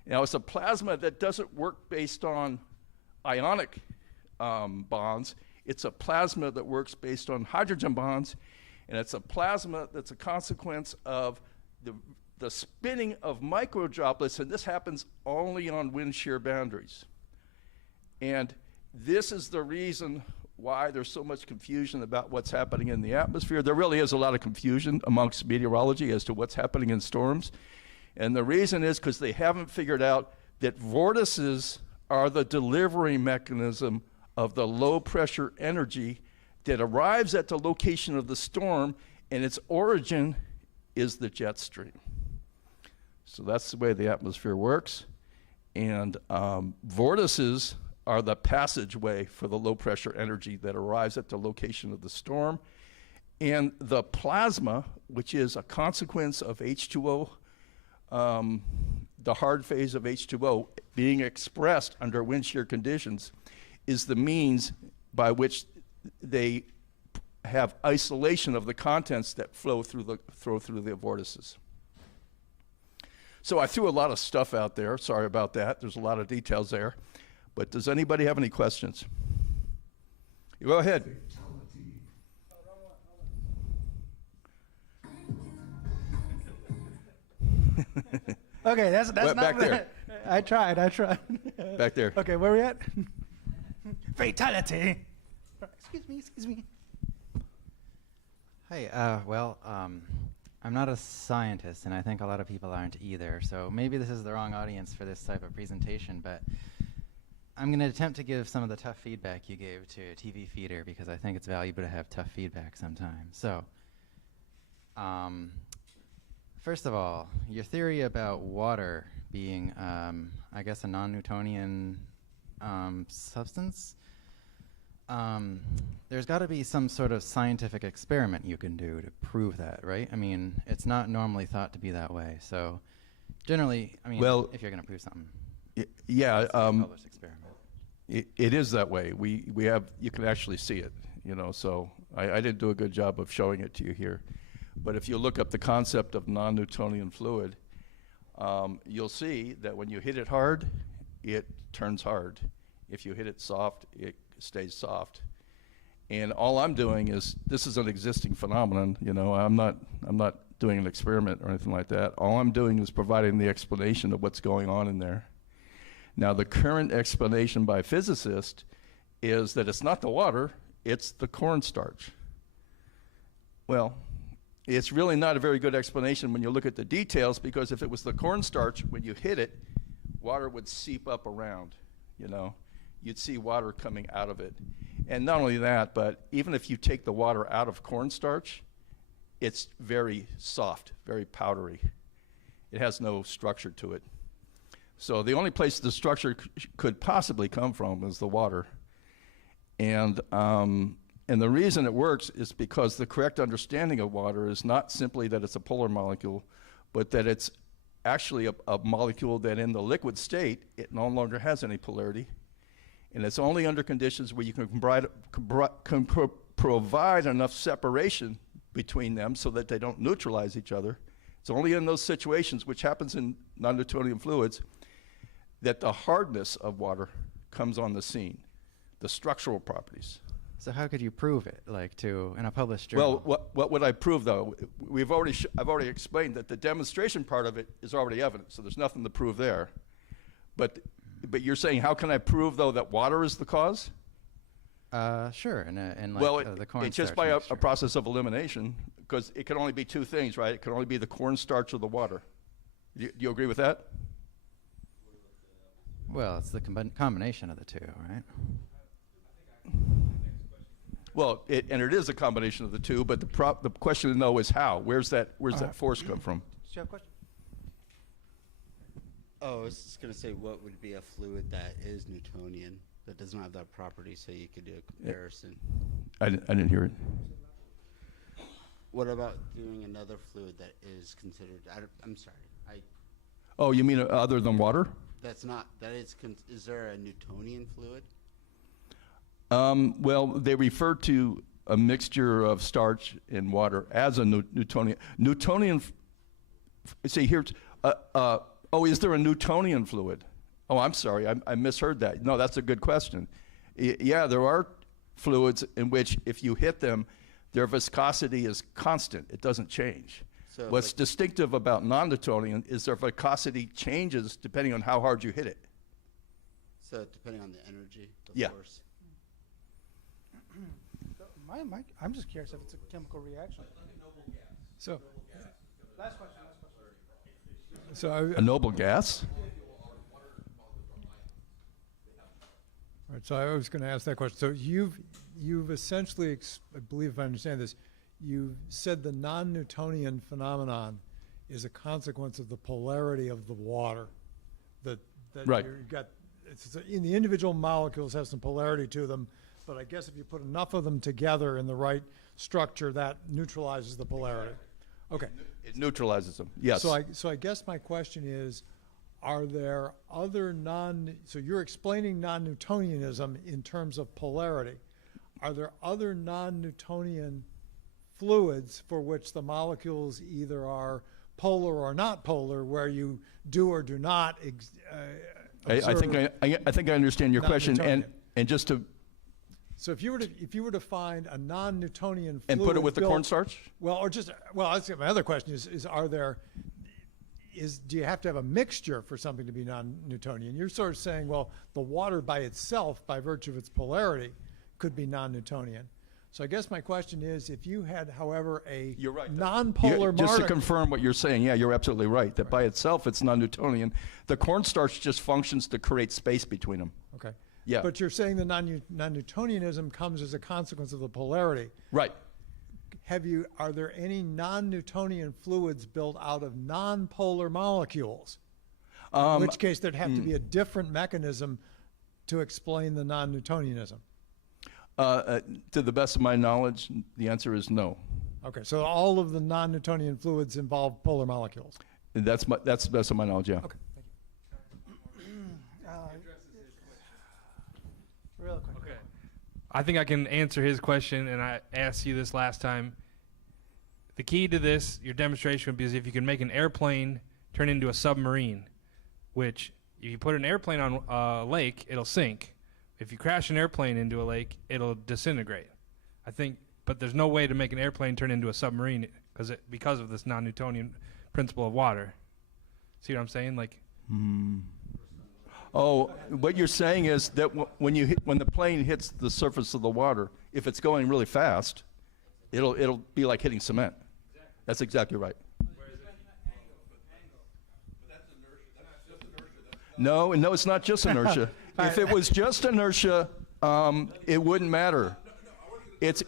Now, it's a plasma that doesn't work based on ionic bonds. It's a plasma that works based on hydrogen bonds, and it's a plasma that's a consequence of the spinning of microdroplets, and this happens only on wind shear boundaries. And this is the reason why there's so much confusion about what's happening in the atmosphere. There really is a lot of confusion amongst meteorology as to what's happening in storms. And the reason is because they haven't figured out that vortices are the delivery mechanism of the low pressure energy that arrives at the location of the storm, and its origin is the jet stream. So that's the way the atmosphere works. And vortices are the passageway for the low pressure energy that arrives at the location of the storm. And the plasma, which is a consequence of H2O, the hard phase of H2O being expressed under wind shear conditions, is the means by which they have isolation of the contents that flow through the vortices. So I threw a lot of stuff out there. Sorry about that. There's a lot of details there. But does anybody have any questions? Go ahead. Okay, that's Back not there. I tried. Back there. Okay, where are we at? Fatality. Excuse me. Hi, I'm not a scientist, and I think a lot of people aren't either, so maybe this is the wrong audience for this type of presentation, but I'm going to attempt to give some of the tough feedback you gave to a TV feeder because I think it's valuable to have tough feedback sometimes. So, first of all, your theory about water being, I guess, a non-Newtonian substance, there's got to be some sort of scientific experiment you can do to prove that, right? I mean, it's not normally thought to be that way. So, generally, I mean, Well, if you're going to prove something, Yeah, it's a published experiment. it is that way. We have, you can actually see it, you know, so I didn't do a good job of showing it to you here. But if you look up the concept of non-Newtonian fluid, you'll see that when you hit it hard, it turns hard. If you hit it soft, it stays soft. And all I'm doing is, this is an existing phenomenon, you know, I'm not doing an experiment or anything like that. All I'm doing is providing the explanation of what's going on in there. Now, the current explanation by physicists is that it's not the water, it's the cornstarch. Well, it's really not a very good explanation when you look at the details, because if it was the cornstarch, when you hit it, water would seep up around, you know. You'd see water coming out of it. And not only that, but even if you take the water out of cornstarch, it's very soft, very powdery. It has no structure to it. So the only place the structure could possibly come from is the water. And the reason it works is because the correct understanding of water is not simply that it's a polar molecule, but that it's actually a molecule that in the liquid state, it no longer has any polarity. And it's only under conditions where you can provide enough separation between them so that they don't neutralize each other. It's only in those situations, which happens in non-Newtonian fluids, that the hardness of water comes on the scene, the structural properties. So how could you prove it, like in a published journal? Well, what would I prove, though? I've already explained that the demonstration part of it is already evident, so there's nothing to prove there. But you're saying, how can I prove, though, that water is the cause? Sure, and the cornstarch. It's just by a mixture. process of elimination, because it can only be two things, right? It can only be the cornstarch or the water. Do you agree with that? Well, it's the combination of the two, right? Well, it is a combination of the two, but the question to know is how. Where's that force come from? Do you have a question? Oh, I was just going to say, what would be a fluid that is Newtonian, that doesn't have that property, so you could do a comparison? I didn't hear it. What about doing another fluid that is considered, I'm sorry, Oh, you mean other than water? that's not, is there a Newtonian fluid? Well, they refer to a mixture of starch and water as a Newtonian. See, here's, is there a Newtonian fluid? Oh, I'm sorry, I misheard that. No, that's a good question. Yeah, there are fluids in which if you hit them, their viscosity is constant. It doesn't change. So What's distinctive about non-Newtonian is their viscosity changes depending on how hard you hit it. So depending on the energy, the Yeah. force. I'm just curious if it's a chemical reaction. So, Last question. so A noble gas? All right, so I was going to ask that question. So you've essentially, I believe if I understand this, you said the non-Newtonian phenomenon is a consequence of the polarity of the water. That Right. you've got, in the individual molecules have some polarity to them, but I guess if you put enough of them together in the right structure, that neutralizes the polarity. Okay. It neutralizes them, yes. So I guess my question is, are there other so you're explaining non-Newtonianism in terms of polarity. Are there other non-Newtonian fluids for which the molecules either are polar or not polar, where you do or do not I think I understand your question, and just to So if you were to find a non-Newtonian fluid and put it with the built- cornstarch. that's my other question do you have to have a mixture for something to be non-Newtonian? You're sort of saying, well, the water by itself, by virtue of its polarity, could be non-Newtonian. So I guess my question is, if you had, however, a You're right. non-polar Just to particle, confirm what you're saying, yeah, you're absolutely right. That by itself, it's non-Newtonian. The cornstarch just functions to create space between them. okay. Yeah. But you're saying the non-Newtonianism comes as a consequence of the polarity. Right. Are there any non-Newtonian fluids built out of non-polar molecules? In which case there'd have to be a different mechanism to explain the non-Newtonianism. To the best of my knowledge, the answer is no. Okay, so all of the non-Newtonian fluids involve polar molecules. And that's the best of my knowledge, yeah. Okay, thank you. Real quick. Okay. I think I can answer his question, and I asked you this last time. The key to this, your demonstration, would be is if you can make an airplane turn into a submarine, which if you put an airplane on a lake, it'll sink. If you crash an airplane into a lake, it'll disintegrate. I think, but there's no way to make an airplane turn into a submarine because of this non-Newtonian principle of water. See what I'm saying? Like. Oh, what you're saying is that when the plane hits the surface of the water, if it's going really fast, it'll be like hitting cement. That's exactly right. No, it's not just inertia. If it was just inertia, it wouldn't matter. It's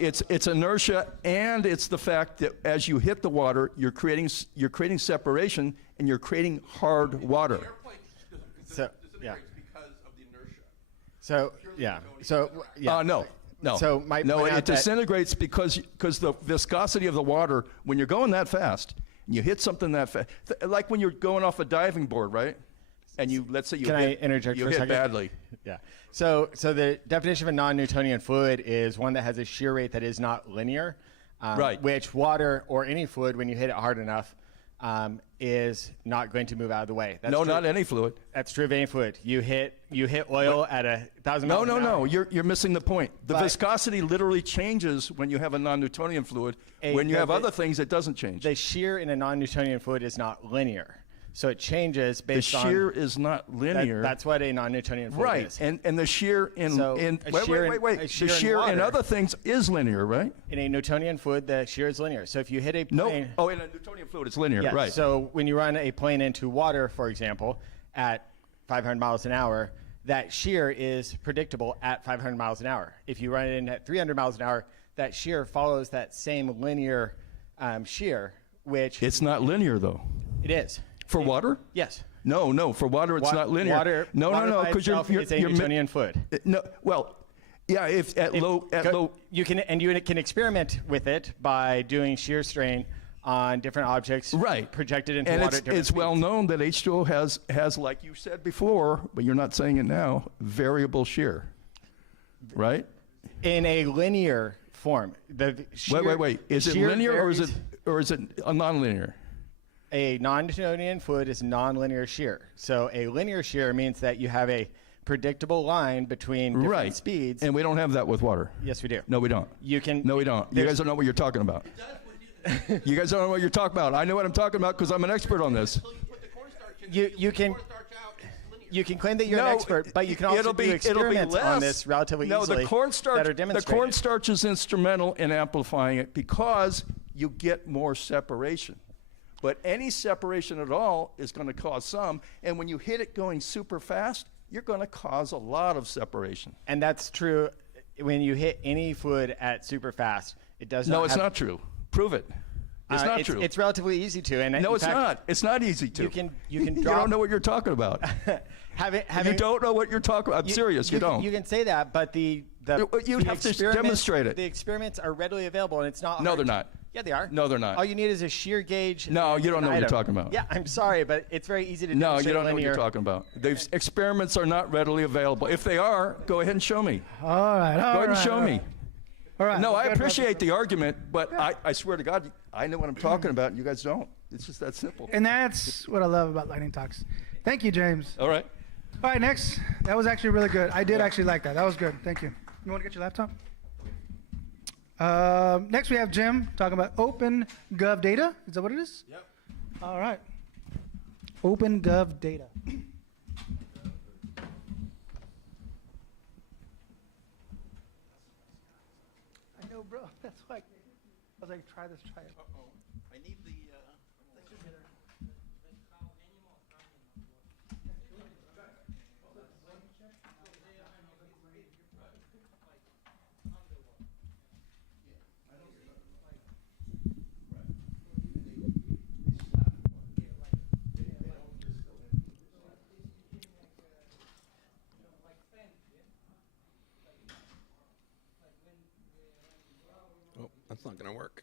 inertia, and it's the fact that as you hit the water, you're creating separation, and you're creating hard water. So yeah. So yeah. So yeah. No. So it disintegrates because the viscosity of the water, when you're going that fast, and you hit something that fast, like when you're going off a diving board, right? And let's say you Can hit, I interject you for a hit second? badly. Yeah. So the definition of a non-Newtonian fluid is one that has a shear rate that is not linear. Right. Which water or any fluid, when you hit it hard enough, is not going to move out of the way. That's true. Not any fluid. That's true of any fluid. You hit oil at 1,000 miles an hour. No. You're missing the point. The viscosity literally changes when you have a non-Newtonian fluid. When you have other things, it doesn't change. The shear in a non-Newtonian fluid is not linear. So it changes based on... The shear is not linear. That's what a non-Newtonian fluid is. Right, and the shear in... wait. The shear in other things is linear, right? In a Newtonian fluid, the shear is linear. So if you hit a plane... No. Oh, in a Newtonian fluid, it's linear, Yeah, right. so when you run a plane into water, for example, at 500 miles an hour, that shear is predictable at 500 miles an hour. If you run it in at 300 miles an hour, that shear follows that same linear shear, which... It's not linear, though. It is. For water? Yes. No. For water, it's not linear. Water by itself is a Newtonian fluid. No. Well, yeah. If at low, you can experiment with it by doing shear strain on different objects. Right. Projected into and water. At it's speeds. well known that H2O has, like you said before, but you're not saying it now, variable shear. Right. In a linear form. Wait. Is it linear or is it a nonlinear? A non-Newtonian fluid is nonlinear shear. So a linear shear means that you have a predictable line between different speeds. And we don't have that with water. Yes, we do. No, we don't. No, we don't. You guys don't know what you're talking about. You guys don't know what you're talking about. I know what I'm talking about because I'm an expert on this. You can claim that you're an expert, but you can also do experiments on this relatively easily that are demonstrated. The cornstarch is instrumental in amplifying it because you get more separation. But any separation at all is going to cause some. And when you hit it going super fast, you're going to cause a lot of separation. And that's true when you hit any fluid at super fast. It does not. No, it's not true. Prove it. It's not true. It's relatively easy to. And no, it's not. It's not easy to. You can You don't know what you're talking about. You don't know what you're talking about. I'm serious. You don't. You can say that, but you have to demonstrate it. The experiments are readily available, and it's not. No, they're not. Yeah, they are. No, they're not. All you need is a shear gauge. No, you don't know what you're talking about. Yeah, I'm sorry, but it's very easy to No, demonstrate you don't know what linear. you're talking about. The experiments are not readily available. If they are, go ahead and show me. All right. Go ahead and show me. All right. No, I appreciate the argument, but I swear to God, I know what I'm talking about, and you guys don't. It's just that simple. And that's what I love about lightning talks. Thank you, James. All right. All right, next. That was actually really good. I did actually like that. That was good. Thank you. You want to get your laptop? Next, we have Jim talking about Open Gov data. Is that what it is? Yep. All right. Open Gov data. I know, bro. That's why I was like, try this, try it. I need the. Oh, that's not going to work.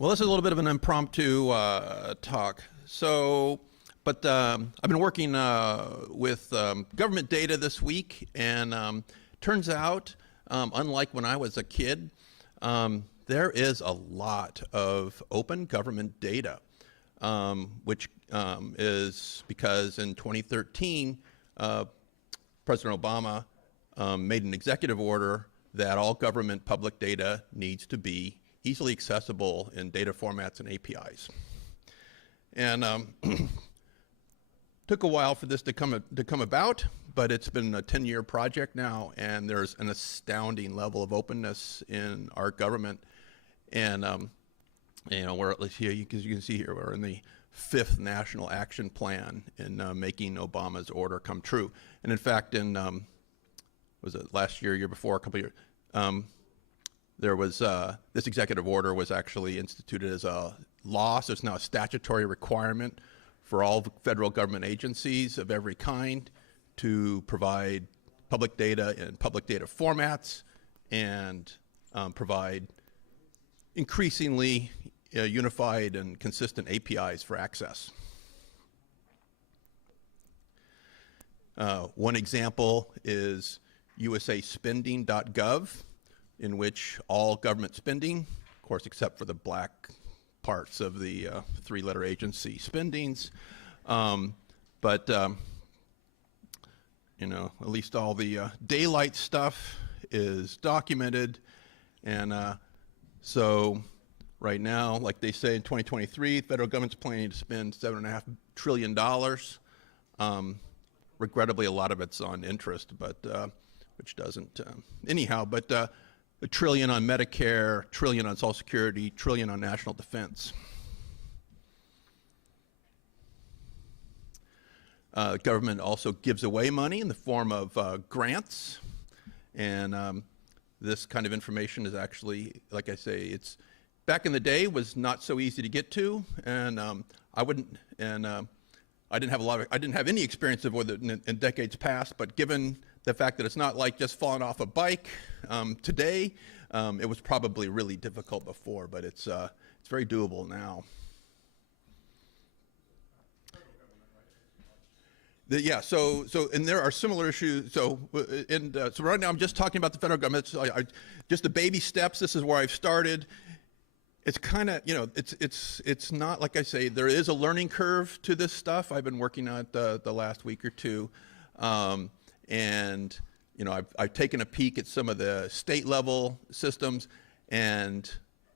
Well, this is a little bit of an impromptu talk. So, but I've been working with government data this week, and turns out, unlike when I was a kid, there is a lot of open government data, which is because in 2013, President Obama made an executive order that all government public data needs to be easily accessible in data formats and APIs. And took a while for this to come about, but it's been a 10-year project now, and there's an astounding level of openness in our government. And you know, we're at least here, you can see here, we're in the 5th National Action Plan in making Obama's order come true. And in fact, in was it last year, year before, a couple of years, there was this executive order was actually instituted as a law, so it's now a statutory requirement for all federal government agencies of every kind to provide public data in public data formats and provide increasingly unified and consistent APIs for access. One example is usaspending.gov, in which all government spending, of course, except for the black parts of the 3-letter agency spendings, but you know, at least all the daylight stuff is documented, and so right now, like they say in 2023, the federal government's planning to spend $7.5 trillion. Regrettably, a lot of it's on interest, but which doesn't anyhow. But $1 trillion on Medicare, $1 trillion on Social Security, $1 trillion on national defense. Government also gives away money in the form of grants, and this kind of information is actually, like I say, it's back in the day was not so easy to get to, and I didn't have any experience with it in decades past. But given the fact that it's not like just falling off a bike today, it was probably really difficult before, but it's very doable now. So and there are similar issues. So right now I'm just talking about the federal government. So just the baby steps. This is where I've started. It's kind of, you know, it's not, like I say, there is a learning curve to this stuff. I've been working on it the last week or two, and you know, I've taken a peek at some of the state level systems, and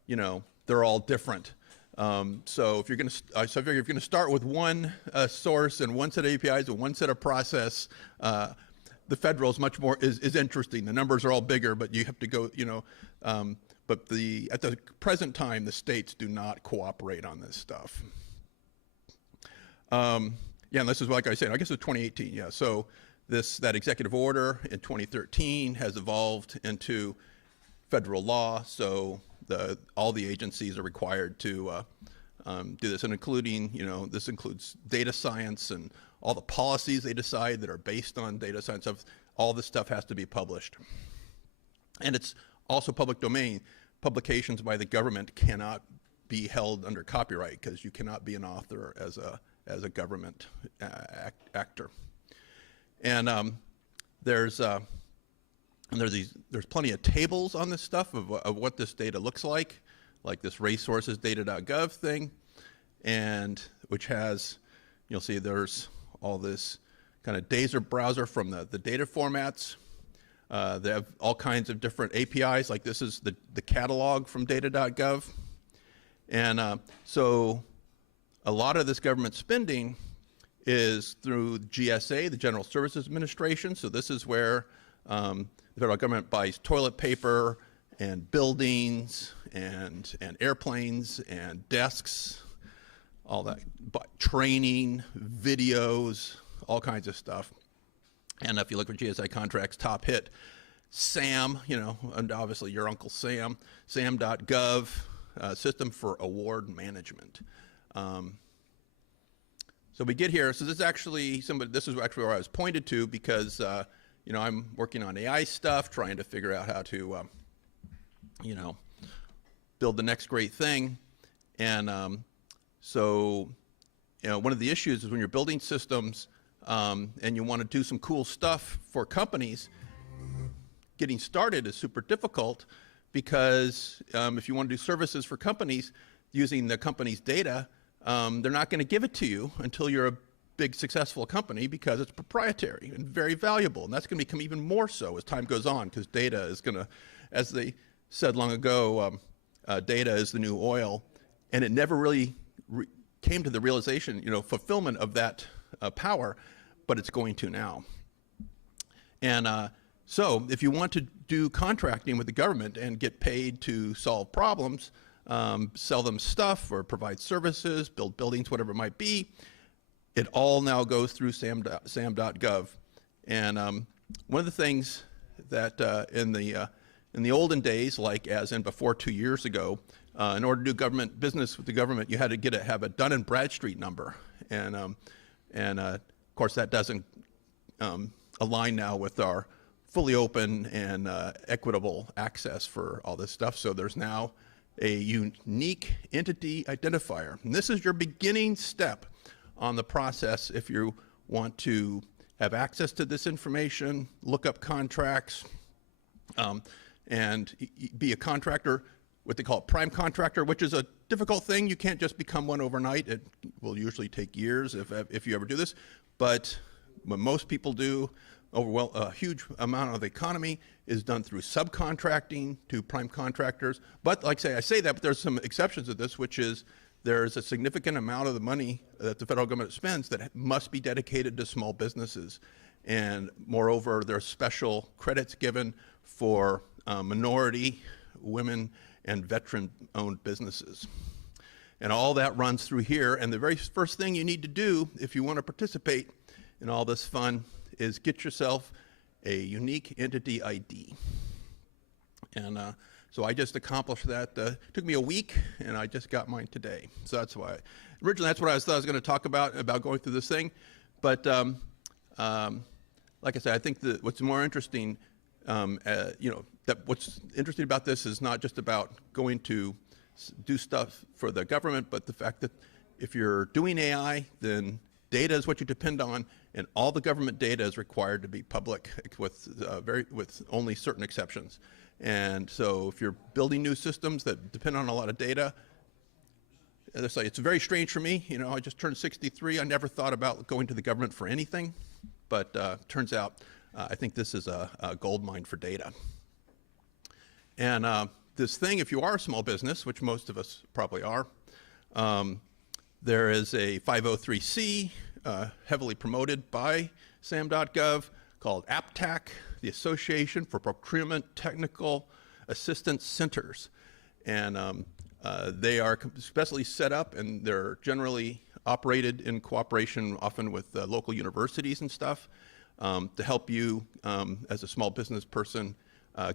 you know, they're all different. So if you're going to start with one source and one set of APIs and one set of process, the federal is much more is interesting. The numbers are all bigger, but you have to go, you know. But at the present time, the states do not cooperate on this stuff. And this is, like I said, I guess it's 2018. Yeah. So that executive order in 2013 has evolved into federal law. So all the agencies are required to do this, and including, you know, this includes data science and all the policies they decide that are based on data science. All this stuff has to be published, and it's also public domain. Publications by the government cannot be held under copyright because you cannot be an author as a government actor. And there's plenty of tables on this stuff of what this data looks like this resources-data.gov thing, and which has, you'll see there's all this kind of Dazer browser from the data formats. They have all kinds of different APIs, like this is the catalog from data.gov. And so a lot of this government spending is through GSA, the General Services Administration. So this is where the federal government buys toilet paper and buildings and airplanes and desks, all that, but training, videos, all kinds of stuff. And if you look for GSA contracts, top hit, SAM, you know, and obviously your Uncle Sam, sam.gov, System for Award Management. So we get here. So this is actually this is actually where I was pointed to because, you know, I'm working on AI stuff, trying to figure out how to, you know, build the next great thing. And so, you know, one of the issues is when you're building systems and you want to do some cool stuff for companies, getting started is super difficult because if you want to do services for companies using the company's data, they're not going to give it to you until you're a big successful company because it's proprietary and very valuable. And that's going to become even more so as time goes on because data is going to, as they said long ago, data is the new oil. And it never really came to the realization, you know, fulfillment of that power, but it's going to now. And so if you want to do contracting with the government and get paid to solve problems, sell them stuff or provide services, build buildings, whatever it might be, it all now goes through sam.gov. And one of the things that in the olden days, like as in before 2 years ago, in order to do government business with the government, you had to have a Dun and Bradstreet number. And of course, that doesn't align now with our fully open and equitable access for all this stuff. So there's now a unique entity identifier. And this is your beginning step on the process if you want to have access to this information, look up contracts, and be a contractor, what they call a prime contractor, which is a difficult thing. You can't just become one overnight. It will usually take years if you ever do this. But what most people do, a huge amount of the economy is done through subcontracting to prime contractors. But like I say that, but there's some exceptions to this, which is there's a significant amount of the money that the federal government spends that must be dedicated to small businesses. And moreover, there are special credits given for minority, women, and veteran-owned businesses. And all that runs through here. And the very first thing you need to do if you want to participate in all this fun is get yourself a unique entity ID. And so I just accomplished that. It took me a week, and I just got mine today. So that's why. Originally, that's what I thought I was going to talk about going through this thing. But like I said, I think that what's more interesting, you know, that what's interesting about this is not just about going to do stuff for the government, but the fact that if you're doing AI, then data is what you depend on, and all the government data is required to be public with only certain exceptions. And so if you're building new systems that depend on a lot of data, it's very strange for me. You know, I just turned 63. I never thought about going to the government for anything, but turns out I think this is a gold mine for data. And this thing, if you are a small business, which most of us probably are, there is a 503c heavily promoted by sam.gov called APTAC, the Association for Procurement Technical Assistance Centers. And they are specially set up, and they're generally operated in cooperation often with local universities and stuff to help you as a small business person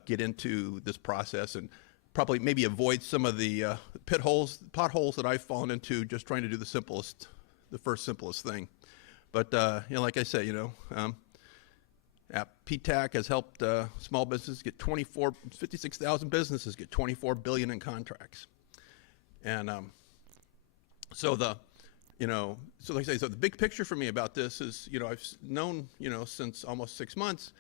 get into this process and probably maybe avoid some of the potholes that I've fallen into just trying to do the first simplest thing. But you know, like I say, you know, PTAC has helped small businesses get 56,000 businesses get $24 billion in contracts. And so like I say, so the big picture for me about this is, you know, I've known, you know, since almost 6 months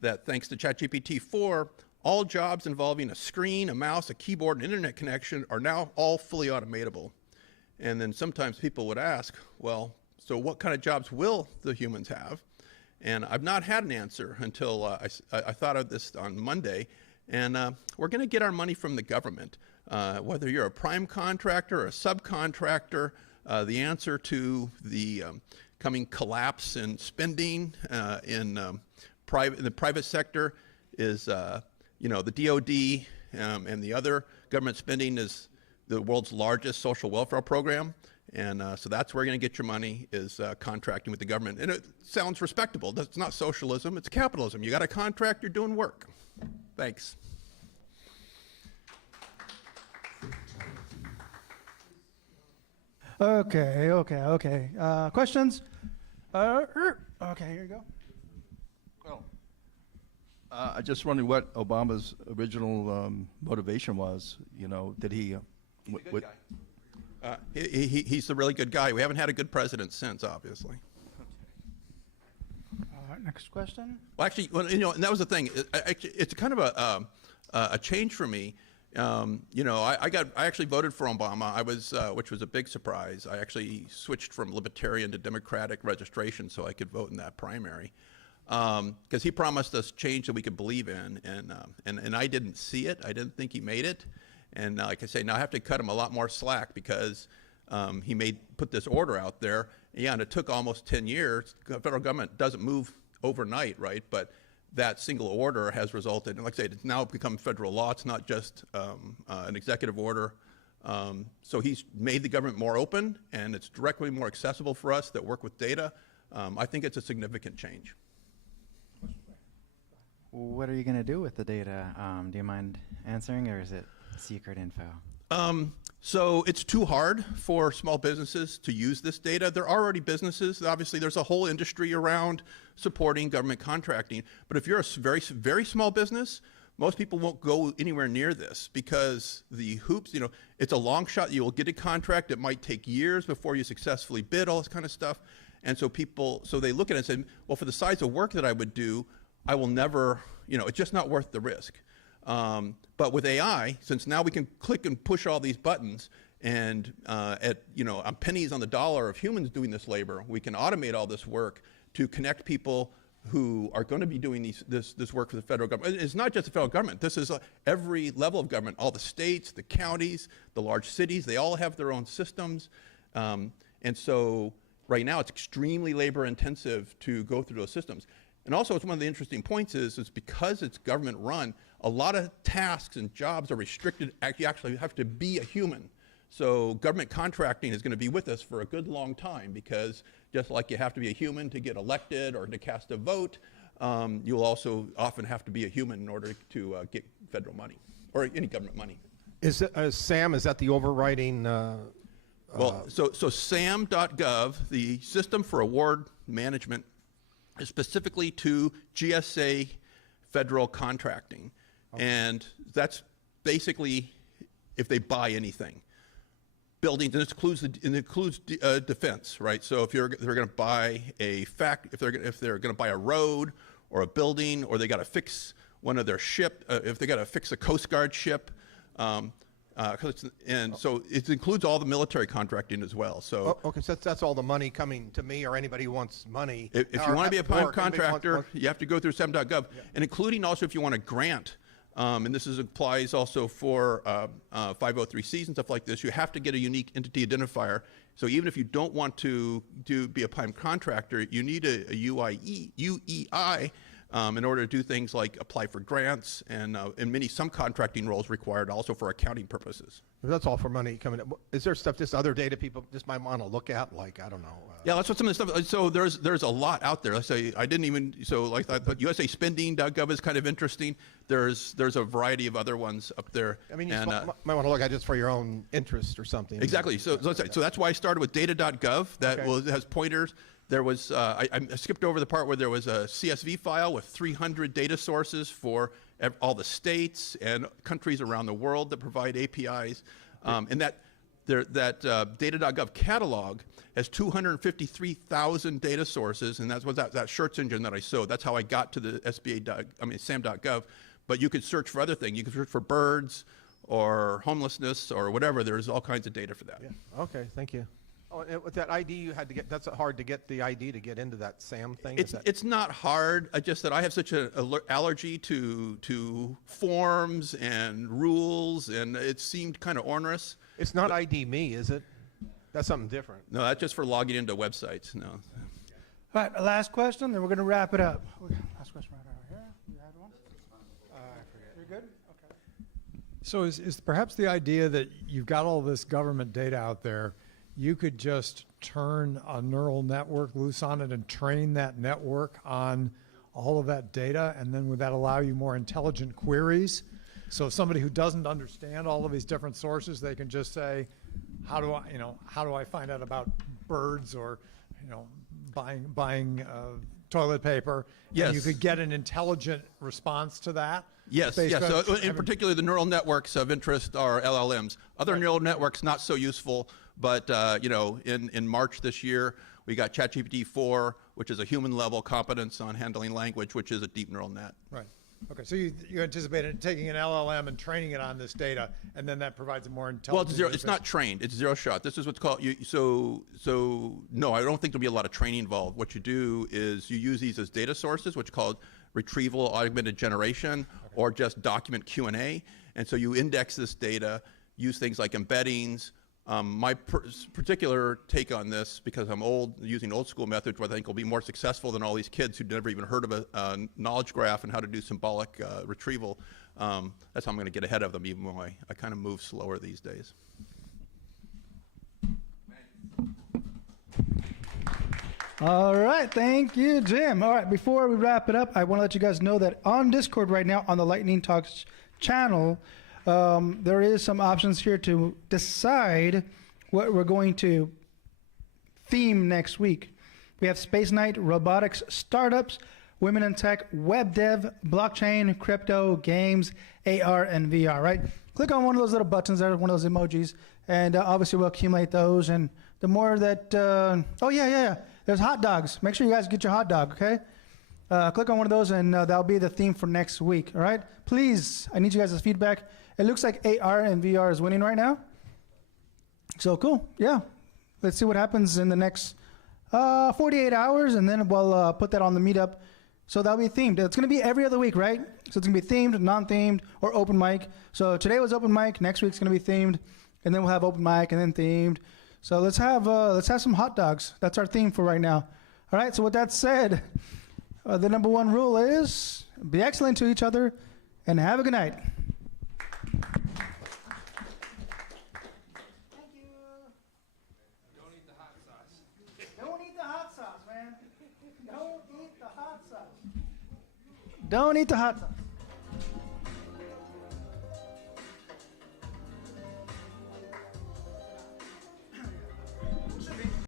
that thanks to ChatGPT 4, all jobs involving a screen, a mouse, a keyboard, and internet connection are now all fully automatable. And then sometimes people would ask, well, so what kind of jobs will the humans have? And I've not had an answer until I thought of this on Monday. And we're going to get our money from the government. Whether you're a prime contractor or a subcontractor, the answer to the coming collapse in spending in the private sector is, you know, the DoD and the other government spending is the world's largest social welfare program. And so that's where you're going to get your money, is contracting with the government. And it sounds respectable. It's not socialism, it's capitalism. You got a contract, you're doing work. Thanks. Okay. Questions? Okay, here you go. Well, I just wondering what Obama's original motivation was. You know, did he? He's a good guy. He's a really good guy. We haven't had a good president since, obviously. Next question. Well, actually, you know, and that was the thing. It's kind of a change for me. You know, I actually voted for Obama. I was, which was a big surprise. I actually switched from Libertarian to Democratic registration so I could vote in that primary, because he promised us change that we could believe in, and I didn't see it. I didn't think he made it, and like I say, now I have to cut him a lot more slack because he put this order out there. Yeah, and it took almost 10 years. The federal government doesn't move overnight, right? But that single order has resulted, and like I said, it's now become federal law. It's not just an executive order. So he's made the government more open, and it's directly more accessible for us that work with data. I think it's a significant change. What are you going to do with the data? Do you mind answering, or is it secret info? So it's too hard for small businesses to use this data. There are already businesses. Obviously, there's a whole industry around supporting government contracting. But if you're a very, very small business, most people won't go anywhere near this because the hoops, you know, it's a long shot. You will get a contract. It might take years before you successfully bid, all this kind of stuff. And so so they look at it and say, well, for the size of work that I would do, I will never, you know, it's just not worth the risk. But with AI, since now we can click and push all these buttons, and on pennies on the dollar of humans doing this labor, we can automate all this work to connect people who are going to be doing this work for the federal government. It's not just the federal government. This is every level of government. All the states, the counties, the large cities, they all have their own systems. And so right now it's extremely labor intensive to go through those systems. And also, it's one of the interesting points is because it's government run, a lot of tasks and jobs are restricted. You actually have to be a human. So government contracting is going to be with us for a good long time, because just like you have to be a human to get elected or to cast a vote, you'll also often have to be a human in order to get federal money or any government money. Is SAM, is that the overriding? Well, so SAM.gov, the System for Award Management, is specifically to GSA federal contracting. Okay. And that's basically if they buy anything. Buildings, and it includes defense, right? So if they're going to buy if they're going to buy a road or a building, or they got to fix one of their ship, if they got to fix a Coast Guard ship, so it includes all the military contracting as well. So okay, so that's all the money coming to me or anybody who wants money. If you want to be a prime contractor, you have to go through SAM.gov, yeah. And including also if you want a grant. And this applies also for 503Cs and stuff like this. You have to get a unique entity identifier. So even if you don't want to be a prime contractor, you need a UEI in order to do things like apply for grants, and some contracting roles required also for accounting purposes. That's all for money coming in. Is there stuff, just other data people just might want to look at? Like, I don't know. Yeah, that's what some of the stuff. So there's a lot out there. Let's say I didn't even, so like that, but USAspending.gov is kind of interesting. There's a variety of other ones up there. I mean, you might want to look at just for your own interest or something. Exactly. So that's why I started with data.gov. That has pointers. There was, I skipped over the part where there was a CSV file with 300 data sources for all the states and countries around the world that provide APIs. And that data.gov catalog has 253,000 data sources, and that's what that search engine that I showed. That's how I got to the SAM.gov. But you could search for other things. You could search for birds or homelessness or whatever. There's all kinds of data for that. Yeah. Okay, thank you. Oh, and with that ID you had to get, that's hard to get the ID to get into that SAM thing? Is that- It's not hard. I just that I have such an allergy to forms and rules, and it seemed kind of onerous. It's not ID me, is it? That's something different. No, that's just for logging into websites. No. All right, last question, then we're going to wrap it up. Last question right over here. You had one? I forget. You're good? Okay. So is perhaps the idea that you've got all this government data out there, you could just turn a neural network loose on it and train that network on all of that data, and then would that allow you more intelligent queries? So somebody who doesn't understand all of these different sources, they can just say, how do I find out about birds, or, buying toilet paper? Yes. And you could get an intelligent response to that? Yes, based yes. on So in particular, the neural networks of interest are LLMs. Other neural networks, not so useful, but in March this year, we got ChatGPT 4, which is a human-level competence on handling language, which is a deep neural net. Right. Okay, so you anticipate taking an LLM and training it on this data, and then that provides a more intelligent. Well, it's not trained. It's zero shot. This is what's called. No, I don't think there'll be a lot of training involved. What you do is you use these as data sources, which is called retrieval augmented generation, or just document Q&A. And so you index this data, use things like embeddings. My particular take on this, because I'm old, using old school methods, where I think will be more successful than all these kids who've never even heard of a knowledge graph and how to do symbolic retrieval. That's how I'm going to get ahead of them, even though I kind of move slower these days. All right, thank you, Jim. All right, before we wrap it up, I want to let you guys know that on Discord right now, on the Lightning Talks channel, there is some options here to decide what we're going to theme next week. We have Space Night, robotics, startups, women in tech, web dev, blockchain, crypto, games, AR, and VR, right? Click on one of those little buttons there, one of those emojis, and obviously we'll accumulate those. And the more that, there's hot dogs. Make sure you guys get your hot dog, okay? Click on one of those, and that'll be the theme for next week, all right? Please, I need you guys' feedback. It looks like AR and VR is winning right now. So cool, yeah. Let's see what happens in the next 48 hours, and then we'll put that on the meetup. So that'll be themed. It's going to be every other week, right? So it's going to be themed, non-themed, or open mic. So today was open mic. Next week's going to be themed, and then we'll have open mic and then themed. So let's have some hot dogs. That's our theme for right now. All right. So with that said, the number one rule is be excellent to each other, and have a good night. Don't eat the hot sauce.